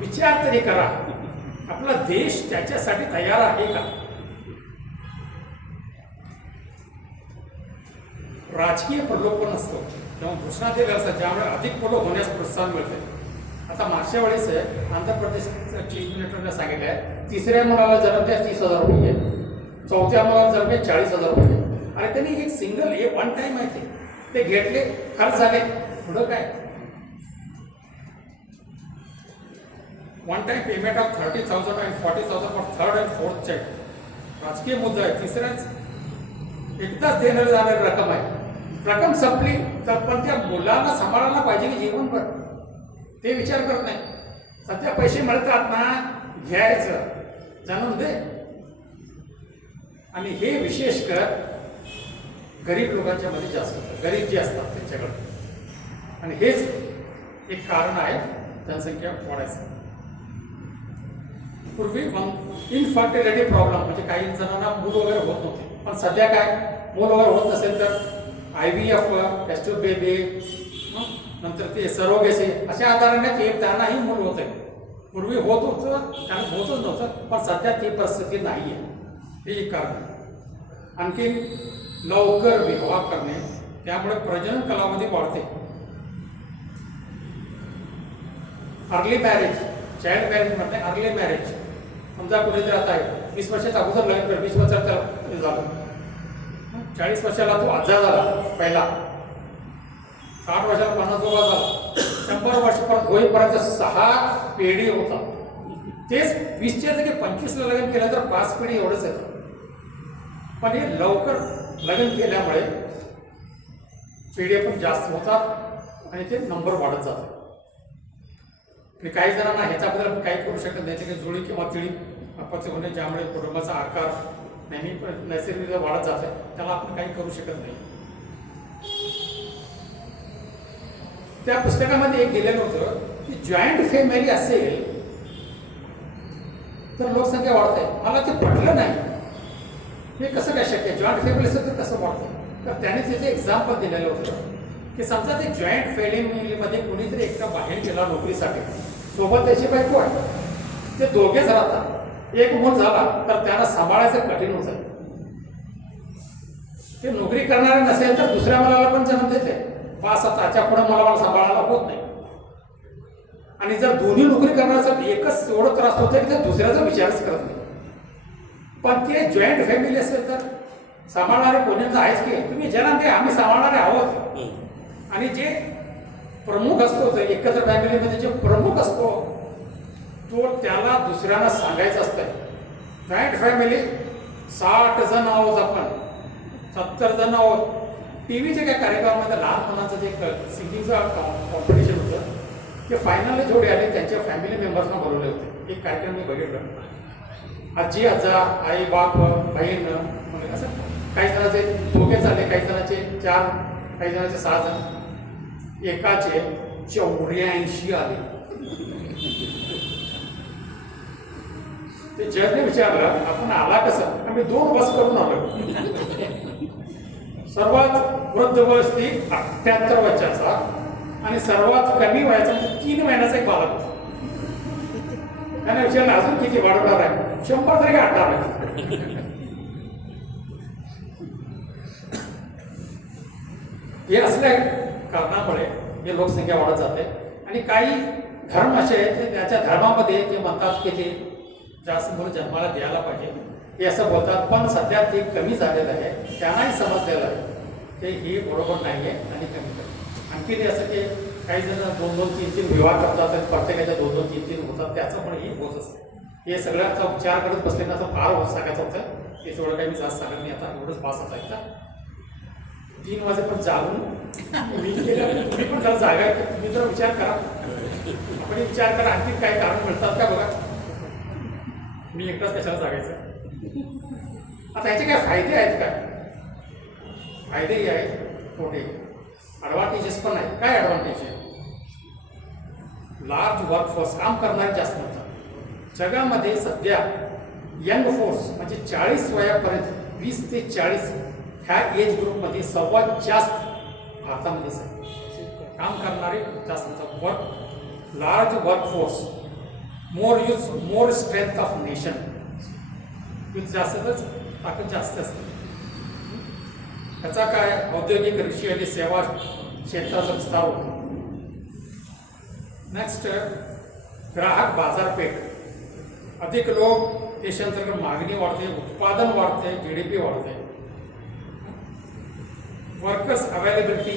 विचार तरी करा, आपला देश त्याच्यासाठी तयार आहे का? राजकीय प्रलोभन असतो तेव्हा घोषणा दिल्या असतात, ज्यामुळे अधिक प्रलोभ होण्यास प्रोत्साहन मिळते. आता मागच्या वेळेस आंध्र प्रदेशच्या चीफ मिनिस्टरने सांगितलं आहे 3ऱ्या मुलाला जन्म द्या 30,000 रुपये, 4थ्या मुलाला जन्म द्या 40,000 रुपये. आणि त्यांनी एक सिंगल वन टाईम आहे ते घेतले, खर्च झाले, पुढं काय one time payment of 30,000 and 40,000 for 3rd and 4th child. राजकीय मुद्दा आहे. तिसऱ्याच एकदाच देणारी जाणारी रक्कम आहे. रक्कम संपली तर पण त्या मुलांना सांभाळायला पाहिजे की जीवनभर, ते विचार करत नाही. सध्या पैसे मिळतात ना, घ्यायचं, जाणून दे. आणि हे विशेष कर गरीब लोकांच्या मध्ये जास्त होतं, गरीब जे असतात त्यांच्याकडे. आणि हेच एक कारण आहे जनसंख्या वाढायचं. पूर्वी इनफर्टिलिटी प्रॉब्लेम म्हणजे काही जणांना मूल वगैरे होत नव्हते, पण सध्या काय मूल वगैरे होत नसेल तर IVF, टेस्ट बेबी, नंतर ते सरोगेसी अशा आधाराने ते त्यांनाही मूल होत आहे. पूर्वी होत होतं, त्यांना होतच नव्हतं, पण सध्या ती परिस्थिती नाही आहे. हे एक कारण. आणखी लवकर विवाह करणे, त्यामुळे प्रजनन कालावधी वाढते. अर्ली मॅरेज, चाइल्ड मॅरेज म्हणते अर्ली मॅरेज. समजा कुठेतरी आता आहे 20 वर्षाचा अगोदर लग्न कर, 20 वर्षाचा झालं, 40 वर्षाला तो आजा झाला पहिला, 60 वर्षाला 50 झाला, 100 वर्षापर्यंत होईपर्यंत 6 पिढी होतात. तेच 20च्या जागी 25ला लग्न केलं तर 5 पिढी एवढंच येतं. पण हे लवकर लग्न केल्यामुळे पिढ्या पण जास्त होतात आणि ते नंबर वाढत जातात. काही जणांना ह्याच्याबद्दल काही करू शकत नाही, ते जुळी किंवा तिळी अपत्य होणे, ज्यामुळे कुटुंबाचा आकार नेहमी नैसर्गिक वाढत जाते, त्याला आपण काही करू शकत नाही. त्या पुस्तकामध्ये एक दिलेलं होतं की जॉईंट फॅमिली असेल तर लोकसंख्या वाढते. मला ते पटलं नाही. हे कसं काय शक्य, जॉईंट फॅमिली असेल तर कसं वाढतं? तर त्याने त्याचे एक्झाम्पल दिलेलं होतं की समजा ते जॉईंट फॅमिलीमध्ये कोणीतरी एकटा बाहेर गेला नोकरीसाठी, सोबत त्याची बायको आहे, ते दोघेच राहतात. एक मूल झाला तर त्याला सांभाळायचं कठीण होत आहे. ते नोकरी करणारे नसेल तर दुसऱ्या मुलाला पण जन्म देते, पाच त्याच्या पुढे मला सांभाळायला होत नाही. आणि जर दोन्ही नोकरी करण्यासाठी एकच एवढं त्रास होतं की ते दुसऱ्याचा विचारच करत नाही. पण ते जॉईंट फॅमिली असेल तर सांभाळणारे कोणी आहेच की, तुम्ही जन्म दे, आम्ही सांभाळणारे आहोत. आणि जे प्रमुख असतो, एकत्र फॅमिलीमध्ये जे प्रमुख असतो तो त्याला दुसऱ्यांना सांगायचं असतं. जॉईंट फॅमिली 60 जण आहोत, आपण 70 जण आहोत, टी व्हीच्या काही कार्यक्रमामध्ये लहान मुलांचं जे सिंगिंगचं कॉम्पिटिशन होतं ते फायनलला जेवढे आले त्यांच्या फॅमिली मेंबर्सना बोलवले होते. एक कार्यक्रम मी बघितलं. आजी आजा आई बाप बहीण म्हणजे असं काही जणांचे दोघे झाले, काही जणांचे 4, काही जणांचे 6 जण. एकाचे 84 आले. ते जजने विचारलं आपण आला कसं? आम्ही 2 बस करून आलो. सर्वात वृद्ध वयस्ती 78 वर्षाचा आणि सर्वात कमी वयाचा 3 महिन्याचा एक बालक होता. त्याने विचारलं अजून किती वाढवणार आहे? 100 तरी काढणार आहे. हे असल्या कारणामुळे हे लोकसंख्या वाढत जाते. आणि काही धर्म असे आहेत की त्याच्या धर्मामध्ये ते म्हणतात की ते जास्त मुलं जन्माला द्यायला पाहिजे हे असं बोलतात. पण सध्या ते कमी झालेलं आहे. त्यांनाही समजलेलं आहे ते हे बरोबर नाही आहे आणि कमी करतात. आणखी ते असं की काही जण 2-2, 3-3 विवाह करतात आणि प्रत्येकाच्या 2-2, 3-3 होतात. त्याचं पण हे होत असतं. हे सगळ्याचा विचार करत बसले ना तर फार होत सांगायचं होतं. ते थोडं काही मी जास्त सांगत नाही आता. एवढंच पास होता एकदा 3 वाजेपर्यंत जागून मी केलं. तुम्ही पण जरा जागा आहे की तुम्ही जर विचार करा. आपण विचार करा आणखी काही कारण मिळतात का बघा. मी एकटाच कशाला जागायचं. आता याचे काय फायदे आहेत का? फायदेही आहेत मोठे, ॲडव्हान्टेजेस पण आहेत. काय ॲडव्हान्टेज आहे? लार्ज वर्कफोर्स, काम करणारे जास्त होतात. जगामध्ये सध्या यंग फोर्स म्हणजे 40 वयापर्यंत 20 ते 40 ह्या एज ग्रुपमध्ये सर्वात जास्त भारतामध्येच आहे. काम करणारे जास्त होतात. Large workforce, more strength of nation. Youth जास्तच ताकद जास्त असते. त्याचा काय औद्योगिक कृषी आणि सेवा क्षेत्राचा विस्तार होतो. नेक्स्ट, ग्राहक बाजारपेठ. अधिक लोक देशांतर्गत मागणी वाढते, उत्पादन वाढते, GDP वाढते. Workers availability,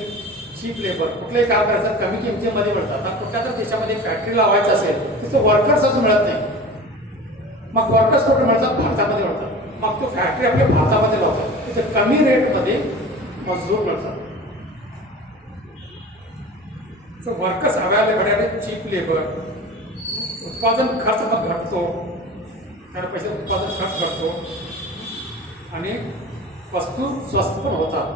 cheap labour. कुठलंही काम करायचं कमी किमतीमध्ये मिळतात. आता कुठल्या तर देशामध्ये फॅक्टरी लावायचं असेल तिथं वर्कर्सच मिळत नाही. मग वर्कर्स कुठे मिळतात? भारतामध्ये मिळतात. मग तो फॅक्टरी आपल्या भारतामध्ये लावतात. तिथे कमी रेटमध्ये मजदूर मिळतात. सो वर्कर्स अवेलेबल आहे, चीप लेबर. उत्पादन खर्च मग घटतो, कारण पैसे उत्पादन खर्च घटतो आणि वस्तू स्वस्त पण होतात.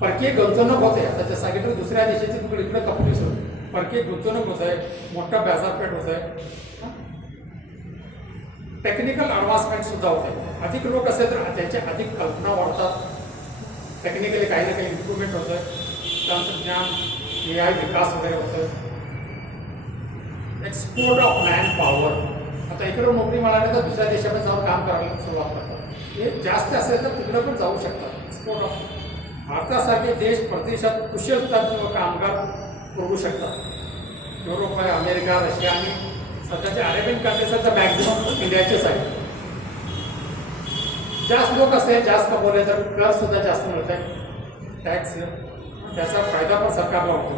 परकीय गुंतवणूक होते. आता ते सांगितलं दुसऱ्या देशाची तिकडे इकडे कंपनीज होते. परकीय गुंतवणूक होत आहे, मोठा बाजारपेठ होत आहे. टेक्निकल ॲडव्हान्समेंट सुद्धा होते. अधिक लोक असेल तर त्यांच्या अधिक कल्पना वाढतात. टेक्निकली काही ना काही इम्प्रूव्हमेंट होतं. तंत्रज्ञान, AI विकास वगैरे होतं. Export of man power. आता इकडं नोकरी मिळाली तर दुसऱ्या देशामध्ये जाऊन काम करायला सुरुवात करतात. हे जास्त असेल तर तिकडं पण जाऊ शकतात. Export of. भारतासारखे देश परदेशात कुशल तज्ञ कामगार पुरवू शकतात. युरोप आहे, अमेरिका, रशिया आणि सध्याच्या अरेबियन कंट्रीजचा मॅक्झिमम इंडियाचेच आहे. जास्त लोक असेल, जास्त कमवले तर कर सुद्धा जास्त मिळत आहे. टॅक्स, त्याचा फायदा पण सरकारला होतो.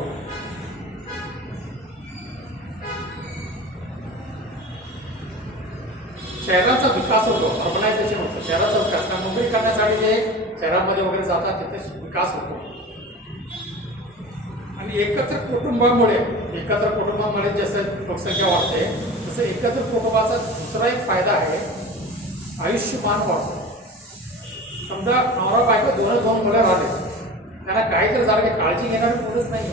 शहराचा विकास होतो, अर्बनायझेशन होतं. शहराचा विकास नोकरी करण्यासाठी जे शहरामध्ये वगैरे जातात तिथे विकास होतो. आणि एकत्र कुटुंबामुळे जसं लोकसंख्या वाढते तसं एकत्र कुटुंबाचा दुसरा एक फायदा आहे, आयुष्यमान वाढतो. समजा नवरा बायको 2 मुलं राहिले, त्यांना काहीतरी झालं की काळजी घेणारं कोणच नाही आहे,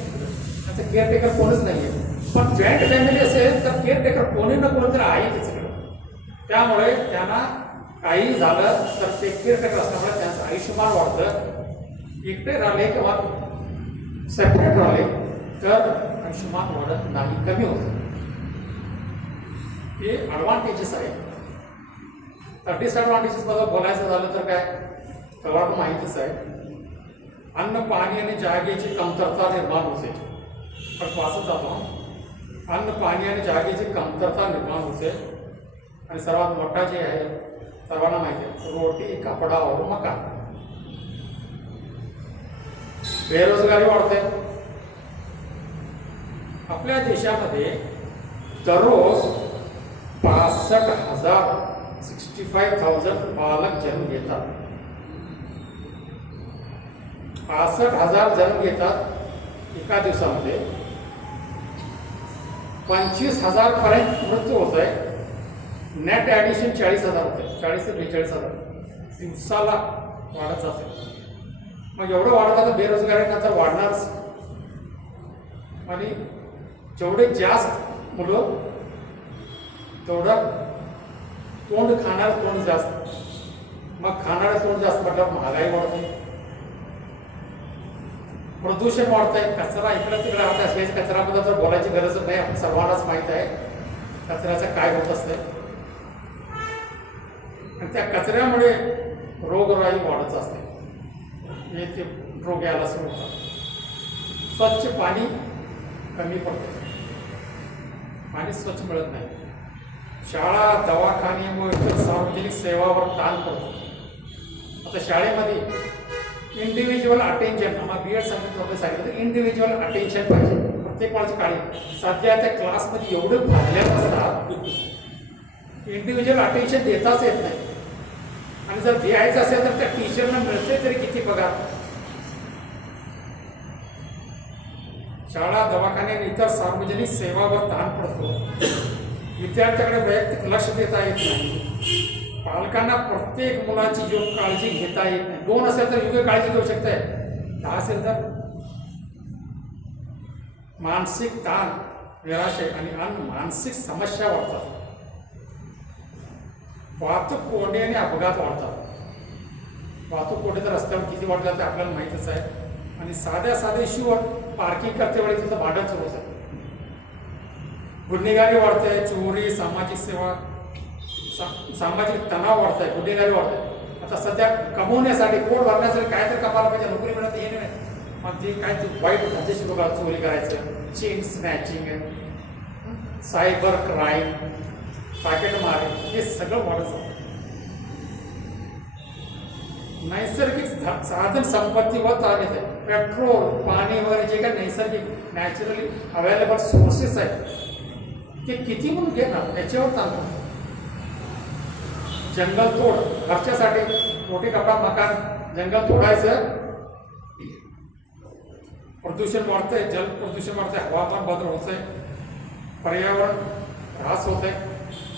त्याचं केअरटेकर कोणच नाही आहे. पण जॉईंट फॅमिली असेल तर केअरटेकर कोणी ना कोणी तर आहे तिच्याकडं. त्यामुळे त्यांना काही झालं तर ते केअरटेकर असल्यामुळे त्यांचं आयुष्यमान वाढतं. एकटे राहिले किंवा सेपरेट राहिले तर आयुष्यमान वाढत नाही, कमी होतं. हे ॲडव्हान्टेजेस आहेत. डिसॲडव्हान्टेजेसबद्दल बोलायचं झालं तर काय, सर्वांना माहितीच आहे. अन्न, पाणी आणि जागेची कमतरता निर्माण होते. पण वाचत जातो. अन्न, पाणी आणि जागेची कमतरता निर्माण होते. आणि सर्वात मोठा जे आहे सर्वांना माहिती आहे, रोटी कपडा और मकान. बेरोजगारी वाढते. आपल्या देशामध्ये दररोज 65,000 बालक जन्म घेतात. 65,000 जन्म घेतात एका दिवसामध्ये, 25,000 पर्यंत मृत्यू होत आहे. नेट ॲडिशन 40,000 होते, 40 ते 42,000 दिवसाला वाढत जाते. मग एवढं वाढत आता बेरोजगारी नंतर वाढणारच. आणि जेवढे जास्त मुलं तेवढं तोंड खाणारं तोंड जास्त. मग खाणारं तोंड जास्त म्हटल्यावर महागाई वाढते, प्रदूषण वाढतंय, कचरा इकडे तिकडे राहत असल्यास कचऱ्याबद्दल तर बोलायची गरज नाही, आपण सर्वांनाच माहीत आहे कचऱ्याचं काय होत असतंय. आणि त्या कचऱ्यामुळे रोगराई वाढत असते, हे ते रोग यायला सुरू होतात. स्वच्छ पाणी कमी पडतं, पाणी स्वच्छ मिळत नाही. शाळा दवाखाने व इतर सार्वजनिक सेवावर ताण पडतो. आता शाळेमध्ये इंडिव्हिज्युअल अटेन्शन, आम्हाला बी एड सांगितलं इंडिव्हिज्युअल अटेन्शन पाहिजे प्रत्येक वेळेची काळजी. सध्या त्या क्लासमध्ये एवढे भागल्यात असतात, इंडिव्हिज्युअल अटेन्शन देताच येत नाही. आणि जर द्यायचं असेल तर त्या टीचरना मिळते तरी किती पगार. शाळा दवाखाने आणि इतर सार्वजनिक सेवावर ताण पडतो. विद्यार्थ्याकडे वैयक्तिक लक्ष देता येत नाही. पालकांना प्रत्येक मुलाची योग्य काळजी घेता येत नाही. 2 असेल तर योग्य काळजी घेऊ शकते, 10 असेल तर मानसिक ताण, निराशे आणि मानसिक समस्या वाढतात. वाहतूक कोंडी आणि अपघात वाढतात. वाहतूक कोंडी तर रस्त्यावर किती वाढतात ते आपल्याला माहीतच आहे. आणि साध्या इश्यूवर पार्किंग करते वेळी तिथं भांडण सुरू होतं. गुन्हेगारी वाढते, चोरी, सामाजिक सेवा, सामाजिक तणाव वाढत आहे, गुन्हेगारी वाढते. आता सध्या कमवण्यासाठी, पोट भरण्यासाठी काय तर कमाला पाहिजे, नोकरी मिळत हे नाही. मग ते काय ते वाईट धंदे सुरू करा, चोरी करायचं, chain snatching, cyber crime, packet मारे, हे सगळं वाढत जातं. नैसर्गिक साधन संपत्तीवर ताण येते. पेट्रोल, पाणी वगैरे जे काही नैसर्गिक नॅचरली अवेलेबल सोर्सेस आहेत ते किती म्हणून घेणार याच्यावर ताण. जंगल तोड खर्चासाठी मोठे कपडा मकान, जंगल तोडायचं, प्रदूषण वाढतंय, जल प्रदूषण वाढतंय, हवामान बदल होतंय, पर्यावरण ऱ्हास होत आहे.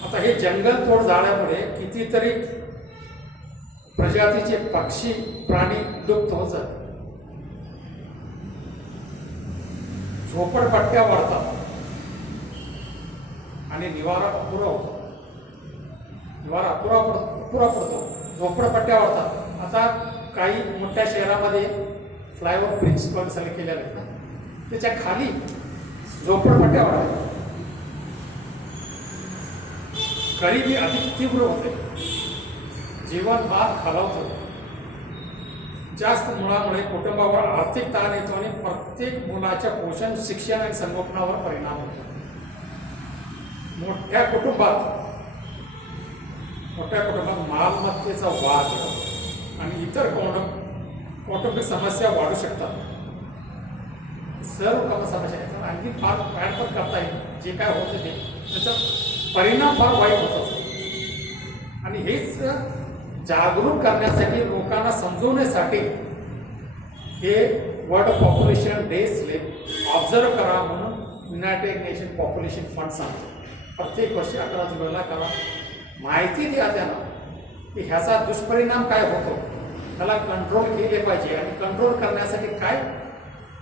आता हे जंगल तोड झाल्यामुळे कितीतरी प्रजातीचे पक्षी प्राणी लुप्त होत जातात. झोपडपट्ट्या वाढतात आणि निवारा अपुरा होतो. निवारा अपुरा पडतो, झोपडपट्ट्या वाढतात. आता काही मोठ्या शहरामध्ये फ्लायओव्हर ब्रिज पण सगळे केलेले आहेत ना, त्याच्या खाली झोपडपट्ट्या वाढतात. गरिबी अधिक तीव्र होते, जीवनमान खालावतो. जास्त मुलामुळे कुटुंबावर आर्थिक ताण येतो आणि प्रत्येक मुलाच्या पोषण, शिक्षण आणि संगोपनावर परिणाम होतो. मोठ्या कुटुंबात मालमत्तेचा वाद आणि इतर कौटुंबिक समस्या वाढू शकतात. सर्व समस्या आहेत. आणखी फार वाईट पण करता येईल, जे काय होतं ते त्याचा परिणाम फार वाईट होत असतो. आणि हेच जागरूक करण्यासाठी, लोकांना समजवण्यासाठी हे वर्ल्ड पॉप्युलेशन डे ऑब्झर्व करा म्हणून युनायटेड नेशन पॉप्युलेशन फंड सांगतो. प्रत्येक वर्षी 11 जुलैला करा, माहिती द्या त्यांना की ह्याचा दुष्परिणाम काय होतो, त्याला कंट्रोल केले पाहिजे. आणि कंट्रोल करण्यासाठी काय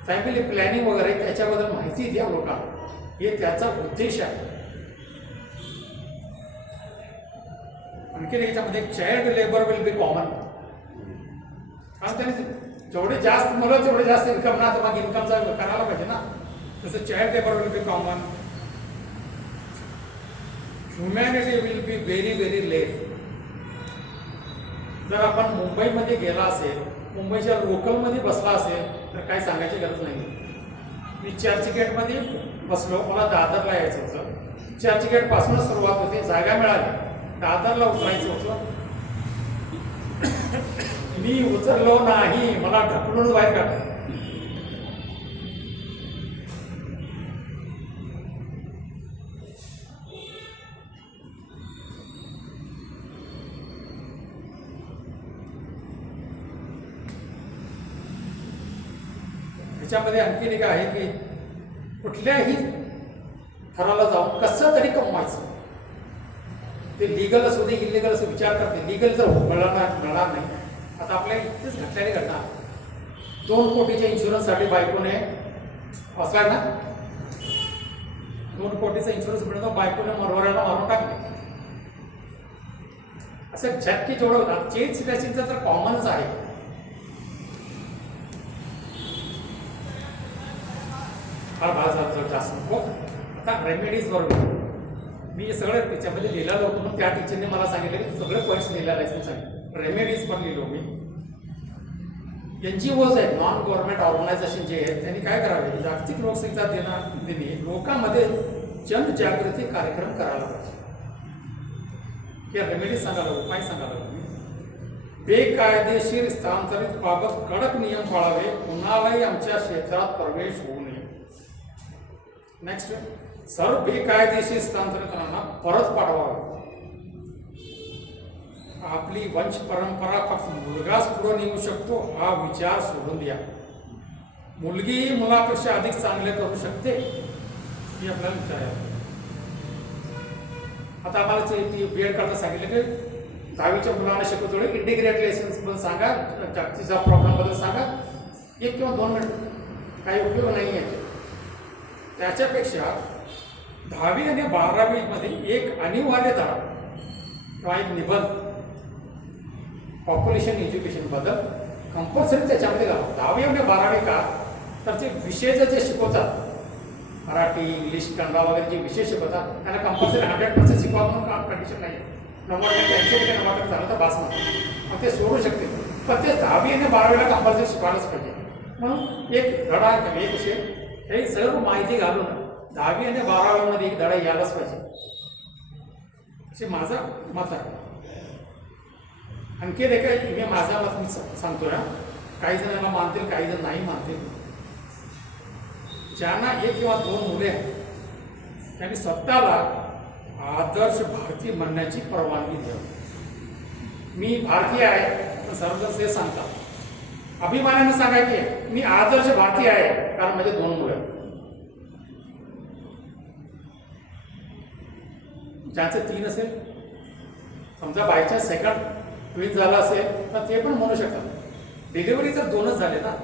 फॅमिली प्लॅनिंग वगैरे त्याच्याबद्दल माहिती द्या लोकांना, हे त्याचा उद्देश आहे. आणखी याच्यामध्ये child labour will be common. कारण त्याने जेवढे जास्त मुलं तेवढे जास्त इन्कम ना, तर मग इन्कमचा करायला पाहिजे ना. तसं child labour will be common. Humanity will be very very less. जर आपण मुंबईमध्ये गेला असेल, मुंबईच्या लोकलमध्ये बसला असेल तर काही सांगायची गरज नाही. मी चर्चगेटमध्ये बसलो, मला दादरला यायचं होतं. चर्चगेटपासूनच सुरुवात होती, जागा मिळाली, दादरला उतरायचं होतं. मी उतरलो नाही, मला ढकलून बाहेर काढलं. त्याच्यामध्ये आणखी एक आहे की कुठल्याही थराला जाऊन कसं तरी कमवायचं. ते लिगल असू दे इलिगल असं विचार करते. लिगल जर मिळणार नाही. आता आपल्या इथेच घटल्याने घटना 2 कोटीच्या इन्शुरन्ससाठी बायकोने असला ना 2 कोटीचा इन्शुरन्स मिळतो बायकोने मरवऱ्याला मारून टाकले. असं झटके जेवढं होतात. चेन स्नॅचिंगचं तर कॉमनच आहे. हा भाग जास्त नको. आता रेमेडीज बरोबर मी सगळं त्याच्यामध्ये लिहिलेलं होतं. पण त्या टीचरने मला सांगितलं की सगळे पॉईंट्स लिहिलेलं आहे. सांगितलं रेमेडीज पण लिहिलो मी. NGOज आहेत नॉन गव्हर्नमेंट ऑर्गनायझेशन जे आहेत त्यांनी काय करावे जागतिक लोकसंख्या दिनी लोकांमध्ये जनजागृती कार्यक्रम करायला पाहिजे. या रेमेडीज सांगायला उपाय सांगायला बेकायदेशीर स्थलांतरित बाबत कडक नियम पाळावे. कुणालाही आमच्या क्षेत्रात प्रवेश होऊ नये. नेक्स्ट सर्व बेकायदेशीर स्थलांतरितांना परत पाठवावे. आपली वंश परंपरा फक्त मुलगाच पुढे निघू शकतो हा विचार सोडून द्या. मुलगी मुलापेक्षा अधिक चांगले करू शकते ही आपल्याला विचार आहे. आता आम्हाला BEd करता सांगितलं की 10वीच्या मुलांना शिकवतो इंटिग्रेट लेसन्स बद्दल सांगा. जागतिकचा प्रॉब्लेम बद्दल सांगा. 1 किंवा 2 मिनिट काही उपयोग नाही आहे. त्याच्यापेक्षा 10वी आणि 12वी मध्ये एक अनिवार्य धडा किंवा एक निबंध पॉप्युलेशन एज्युकेशन बद्दल कंपल्सरी त्याच्यामध्ये घाला. 10वी आणि 12वी का तर ते विषय जे शिकवतात मराठी इंग्लिश कन्नडा वगैरे जे विषय शिकवतात त्यांना कंपल्सरी 100% शिकवा म्हणून कंडिशन नाही आहे. 90% 90% झालं तर बास म्हणतात. मग ते सोडू शकते. पण ते 10वी आणि 12वीला कंपल्सरी शिकवायलाच पाहिजे. म्हणून एक धडा किंवा एक विषय हे सर्व माहिती घालून 10वी आणि 12वीमध्ये एक धडा यायलाच पाहिजे असे माझं मत आहे. आणखी एक मी माझा मत मी सांगतो ना. काही जण याला मानतील काही जण नाही मानतील. ज्यांना 1 किंवा 2 मुले आहेत त्यांनी स्वतःला आदर्श भारतीय म्हणण्याची परवानगी द्यावी. मी भारतीय आहे पण सर्वजण ते सांगतात. अभिमानाने सांगा की मी आदर्श भारतीय आहे कारण माझे 2 मुलं आहेत. ज्याचं 3 असेल समजा बायच्या सेकंड ट्विन झाला असेल तर ते पण म्हणू शकतात. डिलिव्हरी तर 2च झाले ना.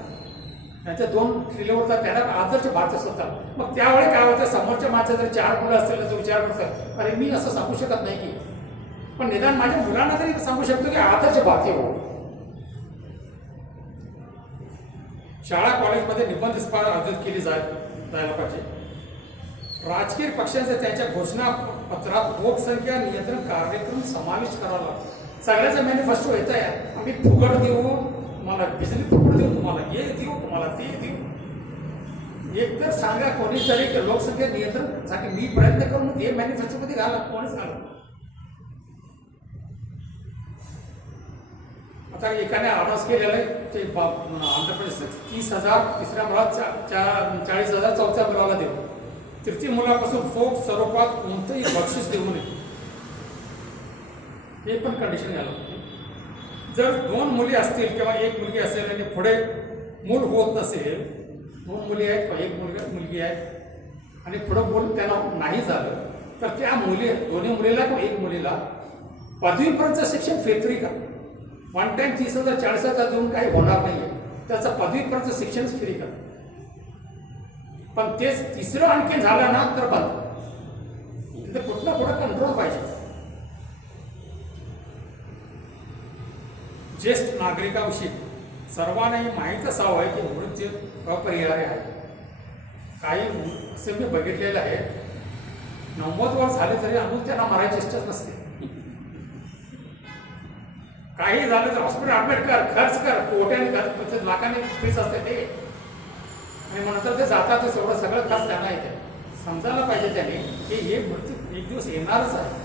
त्यांच्या 2 डिलिव्हर तर त्यांना आदर्श भारतीय स्वतः. मग त्यावेळी काय होतं समोरच्या माणसं जर 4 मुलं असतील तर विचार करतात अरे मी असं सांगू शकत नाही की. पण निदान माझ्या मुलांना तरी सांगू शकतो की आदर्श भारतीय हो. शाळा कॉलेजमध्ये निबंध स्पर्धा आयोजित केली जायला पाहिजे. राजकीय पक्षांचे त्यांच्या घोषणापत्रात लोकसंख्या नियंत्रण कार्यक्रम समाविष्ट करावा. सगळ्याचा मॅनिफेस्टो येत आहे. आम्ही फुकट देऊ तुम्हाला बिजली फुकट देऊ तुम्हाला हे देऊ तुम्हाला ते देऊ. एक तर सांगा कोणीतरी लोकसंख्या नियंत्रणसाठी मी प्रयत्न करून हे मॅनिफेस्टोमध्ये घाला. कोणीच घाला. आता एकाने अनाऊन्स केलेलं आहे ते आंध्र प्रदेश 30,000 तिसऱ्या मुलात 40,000 चौथ्या मुलाला देऊ. तृतीय मुलापासून फोक स्वरूपात कोणतंही बक्षीस देऊ नये हे पण कंडिशन यायला पाहिजे. जर 2 मुली असतील किंवा 1 मुलगी असेल आणि पुढे मूल होत नसेल 2 मुली आहेत किंवा 1 मुलगी आहे आणि पुढं मूल त्यांना नाही झालं तर त्या दोन्ही मुलीला किंवा 1 मुलीला पदवीपर्यंत शिक्षण फ्री का. 1 टाइम 30,000 40,000 देऊन काही होणार नाही आहे. त्याचं पदवीपर्यंत शिक्षण फ्री का. पण तेच तिसरं आणखी झालं ना तर बंद. तिथे कुठं कुठं कंट्रोल पाहिजे. ज्येष्ठ नागरिकांविषयी सर्वांनाही माहीत असावं की मृत्यू अपरिहार्य आहे. काही असे मी बघितलेलं आहे 90 वर्ष झाले तरी अजून त्यांना मरायची इच्छाच नसते. काही झालं तर हॉस्पिटल ॲडमिट कर खर्च कर कोट्याने लाखाने फीस असते ते आणि नंतर ते जातात एवढं सगळं खर्च त्यांना येते. समजायला पाहिजे त्याने की हे मृत्यू एक दिवस येणारच आहे.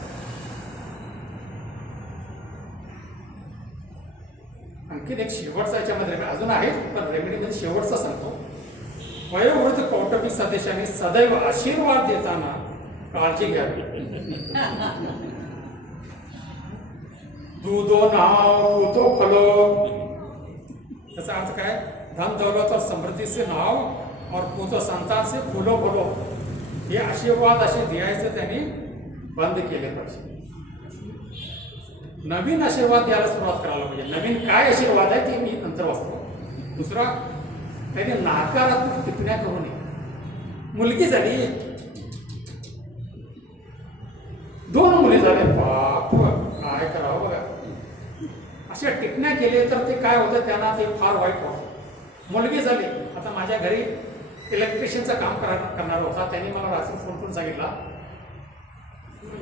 आणखीन एक शेवटचा याच्यामध्ये अजून आहे पण रेमेडीमध्ये शेवटचा सांगतो. वयोवृद्ध कौटुंबिक सदस्यांनी सदैव आशीर्वाद देताना काळजी घ्यावी. दूधो नाव तो फलो. त्याचा अर्थ काय धन दौलत और समृद्धी से नाव और पुत्र संतान से फुलो फुलो, हे आशीर्वाद असे द्यायचं त्यांनी बंद केले पाहिजे. नवीन आशीर्वाद द्यायला सुरुवात करायला पाहिजे. नवीन काय आशीर्वाद आहे ते मी नंतर वाचतो. दुसरा, त्यांनी नकारात्मक टिप्पण्या करू नये. मुलगी झाली, 2 मुली झाल्या, बाप काय करावं बघा. अशा टिप्पण्या केले तर ते काय होतं, त्यांना ते फार वाईट होतं. मुलगी झाली, आता माझ्या घरी इलेक्ट्रिशियनचं काम करणार होता. त्यांनी मला रात्री फोन करून सांगितला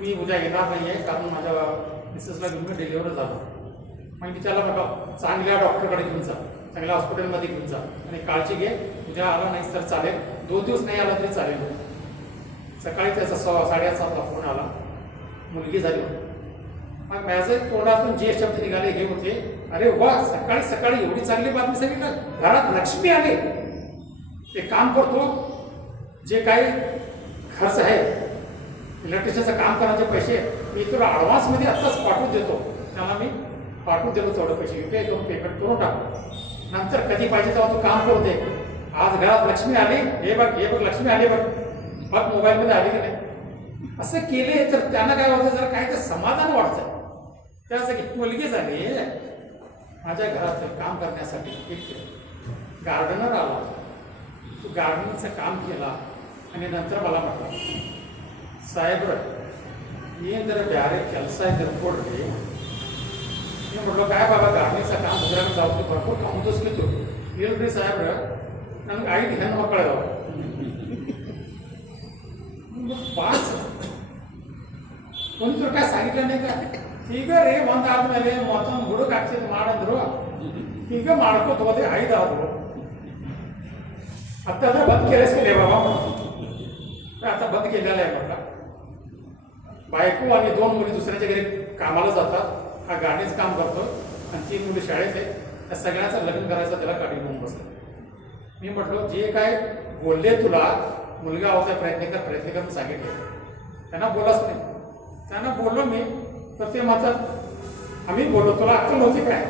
मी उद्या येणार नाही आहे, कारण माझ्या मिसेसला घेऊन मी डिलिव्हर झालो. मग मी त्याला बघा चांगल्या डॉक्टरकडे घेऊन जा, चांगल्या हॉस्पिटलमध्ये घेऊन जा आणि काळजी घे. उद्या आला नाहीस तर चालेल, 2 दिवस नाही आला तरी चालेल. सकाळी त्याचा 7:30ला फोन आला, मुलगी झाली. मग माझं तोंडातून जे शब्द निघाले हे होते, अरे वा, सकाळी सकाळी एवढी चांगली बातमी सांगितलं, घरात लक्ष्मी आले. एक काम करतो, जे काही खर्च आहे इलेक्ट्रिशियनचं काम करण्याचे पैसे मी तुला ॲडव्हान्समध्ये आत्ताच पाठवून देतो. त्याला मी पाठवून देतो तेवढे पैसे, UPI करून पेमेंट करून टाकतो. नंतर कधी पाहिजे तेव्हा तू काम करू दे. आज घरात लक्ष्मी आली, हे बघ लक्ष्मी आली, बघ मोबाईलमध्ये आली की नाही. असं केले तर त्यांना काय होतं, जरा काय तर समाधान वाटतं. त्यासाठी मुलगी झाली, माझ्या घरात काम करण्यासाठी एक गार्डनर आला. तो गार्डनिंगचं काम केला आणि नंतर मला म्हटलं, साहेब्र ಏನಂದ್ರೆ ಬೇರೆ ಕೆಲಸ ಇದ್ಕೊಡ್ರಿ. ನೀವು ನೋಡೋ काय बाबा गार्डनिंगचं काम उद्राಗ जाऊ भरपूर काम उदस्किತ್ತು. ಇಲ್ರಿ ಸಾಹೇಬ್ರ, ನನಗೆ 5 ಹೆಣ್ಣು ಮಕ್ಕಳು ಇದಾವೆ. 5 ಒಂದು काय सांगितलं नाही का, ಈಗ ರೀ ಒಂದಾದ್ಮೇಲೆ ಮತ್ತೊಂದು ಹುಡುಗ ಆಗ್ತಿದ್ದು ಮಾಡಂದ್ರು. ಈಗ ಮಾಡ್ಕೋತ ಹೋದೆ, 5 ಆದ್ರು. आता बंद केलेच केले बाबा. आता बंद केलेलं आहे म्हटलं. बायको आणि 2 मुली दुसऱ्याच्या घरी कामाला जातात, हा गाडीच काम करतो आणि 3 मुली शाळेत आहे. त्या सगळ्यांचं लग्न करायचं त्याला काढी घेऊन बसलं. मी म्हटलं जे काय बोलले तुला, मुलगा होता प्रयत्न कर म्हणून सांगितले. त्यांना बोलाच नाही. त्यांना बोललो मी, तर ते म्हणतात आम्ही बोललो, तुला अक्कल होती काय.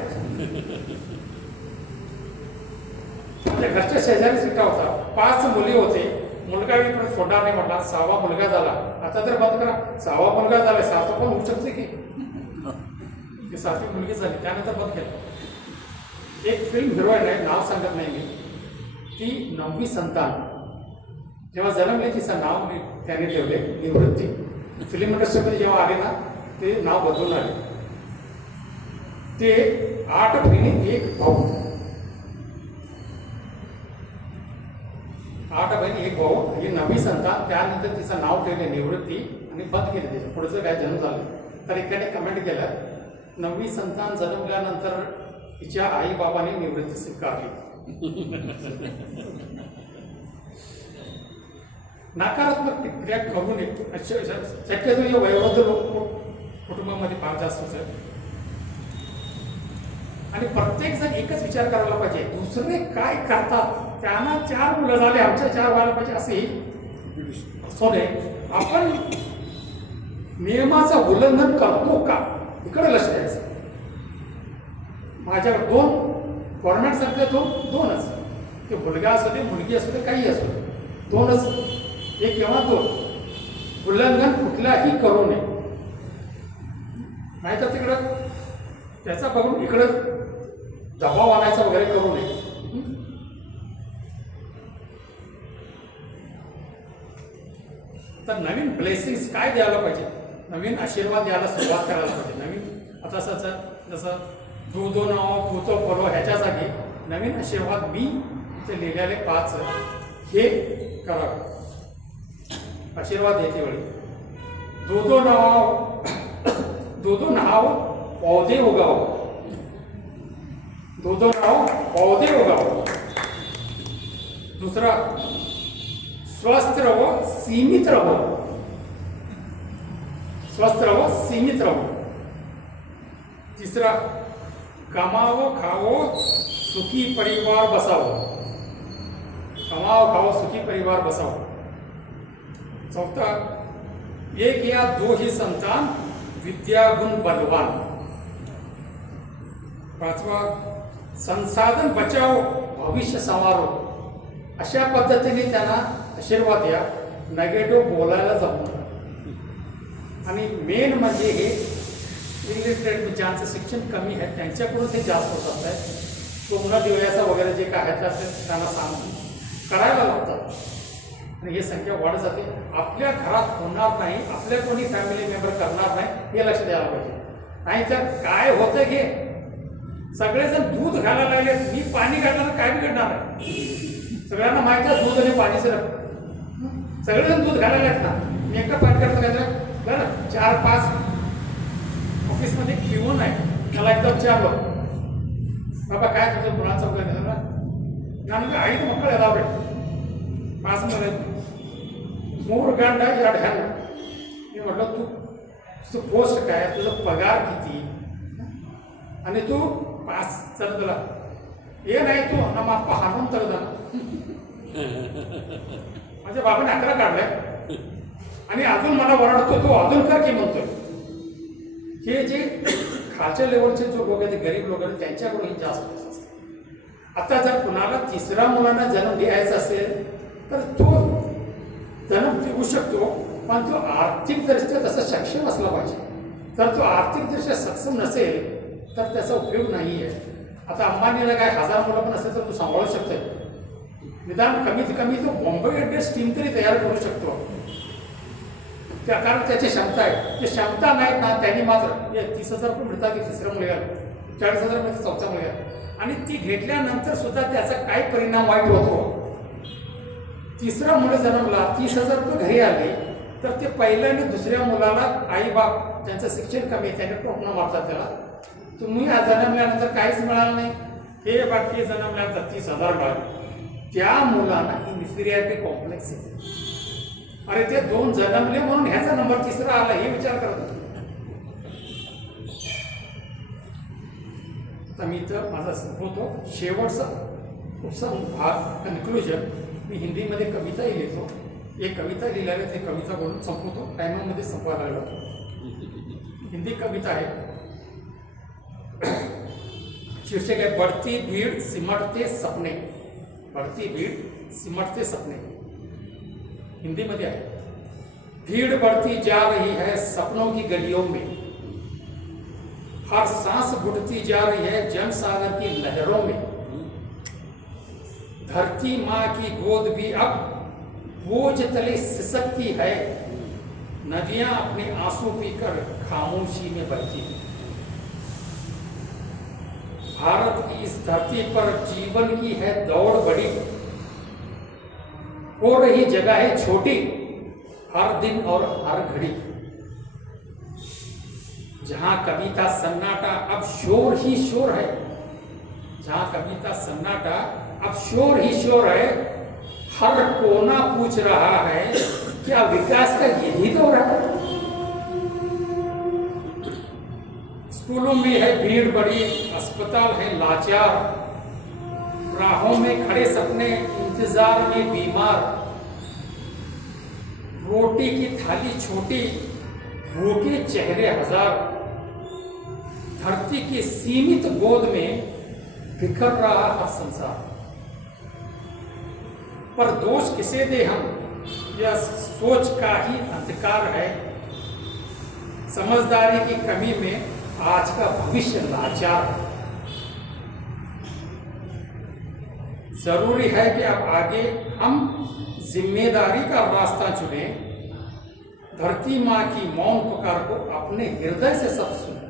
घरच्या शेजारी सुद्धा होता, 5 मुली होते. मुलगा मी पण सोडणार नाही म्हटला. 6वा मुलगा झाला. आता तर बंद करा, 6वा मुलगा झाला, 7 पण होऊ शकते की. 7वी मुलगी झाली, त्यानंतर बंद केलं. एक फिल्म हिरोईन आहे, नाव सांगत नाही मी. ती 9वी संतान जेव्हा जन्मली, तिचं नाव मी त्याने ठेवले निवृत्ती. फिल्म इंडस्ट्रीमध्ये जेव्हा आले ना, ते नाव बदलून आले. ते 8 बहिणी 1 भाऊ, 8 बहिणी 1 भाऊ, ही 9वी संतान. त्यानंतर तिचं नाव ठेवले निवृत्ती आणि बंद केले. त्याचं पुढचं काय जन्म झालं. तर एकाने कमेंट केलं, 9वी संतान जन्मल्यानंतर तिच्या आई बाबाने निवृत्ती स्वीकारली. नकारात्मक टिप्पण्या करू नये. शक्यतो हे वयोवृद्ध लोक कुटुंबामध्ये फार जास्त होतं. आणि प्रत्येक जण एकच विचार करायला पाहिजे, दुसरे काय करतात, त्यांना 4 मुलं झाले, आमच्या 4 व्हायला पाहिजे असे सोने. आपण नियमाचं उल्लंघन करतो का, इकडे लक्ष द्यायचं. माझ्याकडे 2 गव्हर्नमेंट सांगते 2च, ते मुलगा असू दे मुलगी असू दे काही असू दे, 2च. 1 किंवा 2. उल्लंघन कुठल्याही करू नये. नाहीतर तिकडं त्याचा बघून इकडं दबाव आणायचा वगैरे करू नये. तर नवीन ब्लेसिंग्स काय द्यायला पाहिजे, नवीन आशीर्वाद द्यायला सुरुवात करायला पाहिजे. नवीन आता जसं दूधो नाव पूतो फलो ह्याच्या जागी नवीन आशीर्वाद मी इथे लिहिलेले 5 हे करावे. आशीर्वाद देते वेळी दूधो नाव पौधे उगाव, दूधो नाव पौधे उगाव. दुसरा, स्वस्थ रहो सीमित रहो, स्वस्थ रहो सीमित रहो. तिसरा, कमाओ खाओ सुखी परिवार बसाओ, कमाओ खाओ सुखी परिवार बसाओ. चौथा, 1 या 2 ही संतान विद्या गुण बलवान. 5वां, संसाधन बचाओ भविष्य संवारो अशा पद्धतीने त्यांना आशीर्वाद द्या. नेगेटिव्ह बोलायला जमू नका. आणि मेन म्हणजे हे इलिटरेट ज्यांचं शिक्षण कमी आहे त्यांच्याकडून ते जास्त होतात आहे. सोमना दिव्याचा वगैरे जे काय आहे त्यांना सांगून करायला लागतात आणि ही संख्या वाढत जाते. आपल्या घरात होणार नाही, आपल्या कोणी फॅमिली मेंबर करणार नाही हे लक्ष द्यायला पाहिजे. नाहीतर काय होतं की सगळेजण दूध घालायला लागले, मी पाणी घालणार काय बिघडणार आहे. सगळ्यांना माहिती आहे दूध आणि पाणीचं सगळेजण दूध घालायला आहेत ना. मी एकटा पाठ करतो काय बरं 4-5 ऑफिसमध्ये पिऊन आहे, त्याला एकदम विचारलं बाबा काय तुझ्या मुलांचं वगैरे ना ನನಗೆ 5 ಮಕ್ಕಳು ಇದಾವೆ पाच मुलं 3 गंड 2 ಹೆಣ್ಣು. मी म्हटलं तुझं पोस्ट काय, तुझा पगार किती आणि तू 5 जर तुला हे नाही तू ನಮ್ಮ ಅಪ್ಪ 11 ತೆಗೆದಾನ. माझ्या बाबाने 11 काढल्या आणि अजून मला ओरडतो तो अजून कर की म्हणतोय. हे जे खालच्या लेवलचे जो लोक आहेत गरीब लोक आहेत त्यांच्याकडून हे जास्त पैसे असतात. आता जर कुणाला 3ऱ्या मुलांना जन्म द्यायचा असेल तर तो जन्म देऊ शकतो, पण तो आर्थिकदृष्ट्या तसा सक्षम असला पाहिजे. जर तो आर्थिकदृष्ट्या सक्षम नसेल तर त्याचा उपयोग नाही आहे. आता अंबानीला काय 1000 मुलं पण असेल तर तो सांभाळू शकतो. निदान कमीत कमी तो बॉम्बे इंडियन्स टीम तरी तयार करू शकतो. त्या कारण त्याची क्षमता आहे. ते क्षमता नाहीत ना त्यांनी मात्र 30,000 पण मिळतात की 3ऱ्या मुलग्याला, 40,000 मध्ये 4थ्या मुलग्याला. आणि ती घेतल्यानंतर सुद्धा त्याचा काय परिणाम वाईट होतो. 3रा मुलं जन्मला 30,000 रुपये घरी आले तर ते पहिल्या आणि 2ऱ्या मुलाला आई बाप त्यांचं शिक्षण कमी आहे त्याने टोपणं मारतात त्याला. तुम्ही जन्मल्यानंतर काहीच मिळालं नाही, हे बाकी जन्मल्यानंतर 30,000 मिळाले. त्या मुलांना इन्फिरियरिटी कॉम्प्लेक्स आहे. अरे ते 2 जन्मले म्हणून ह्याचा नंबर 3रा आला हे विचार करत होतो. आता मी तर माझा संपवतो. शेवटचा भाग कन्क्लुजन. मी हिंदीमध्ये कविताही लिहितो. एक कविता लिहिल्याने ते कविता बोलून संपवतो. टायमामध्ये संपवायला लागलो. हिंदी कविता आहे. शीर्षक आहे बढ़ती भीड़ सिमटते सपने. बढ़ती भीड़ सिमटते सपने. हिंदीमध्ये आहे. भीड़ बढ़ती जा रही है सपनों की गलियों में, हर सांस घुटती जा रही है जनसागर की लहरों में. धरती माँ की गोद भी अब बोझ तले सिसकती है, नदियां अपने आंसू पीकर खामोशी में बहती है. भारत की इस धरती पर जीवन की है दौड़ बड़ी, हो रही जगह है छोटी हर दिन और हर घड़ी. जहां कभी था सन्नाटा अब शोर ही शोर है, जहां कभी था सन्नाटा अब शोर ही शोर है. हर कोना पूछ रहा है क्या विकास का यही दौर है. स्कूलों में है भीड़ बड़ी, अस्पताल है लाचार, राहों में खड़े सपने इंतजार में बीमार. रोटी की थाली छोटी भूखे चेहरे हजार, धरती की सीमित गोद में बिखर रहा हर संसार. पर दोष किसे दे हम, यह सोच का ही अंधकार है. समझदारी की कमी में आज का भविष्य लाचार है. जरूरी है कि अब आगे हम जिम्मेदारी का रास्ता चुने, धरती माँ की मौन पुकार को अपने हृदय से सब सुने.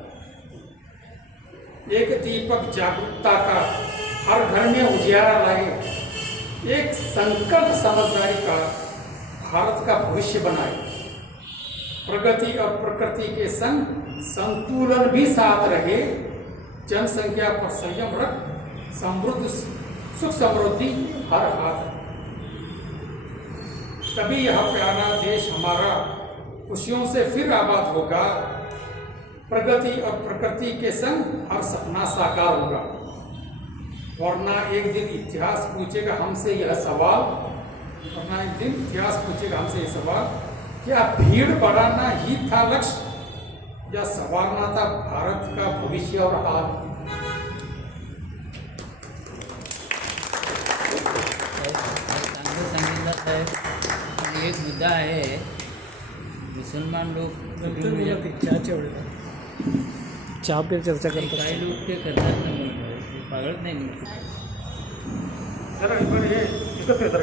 एक दीपक जागरूकता का हर घर में उजियारा लाए, एक संकल्प समझदारी का भारत का भविष्य बनाए. प्रगति और प्रकृति के संग संतुलन भी साथ रहे, जनसंख्या पर संयम रख, समृद्ध सुख समृद्धि हर हाथ. तभी यह प्यारा देश हमारा खुशियों से फिर आबाद होगा. प्रगति और प्रकृति के संग हर सपना साकार होगा. वरना एक दिन इतिहास पूछेगा हमसे यह सवाल, वरना एक दिन इतिहास पूछेगा हमसे यह सवाल, क्या भीड़ बढ़ाना ही था लक्ष्य या संवारना था भारत का भविष्य और हाल. आणि एक मुद्दा आहे मुसलमान लोक चहा पे चर्चा करतात. काही लोक ते करतात ना, ते पाळत नाही. जरा हे एकत्र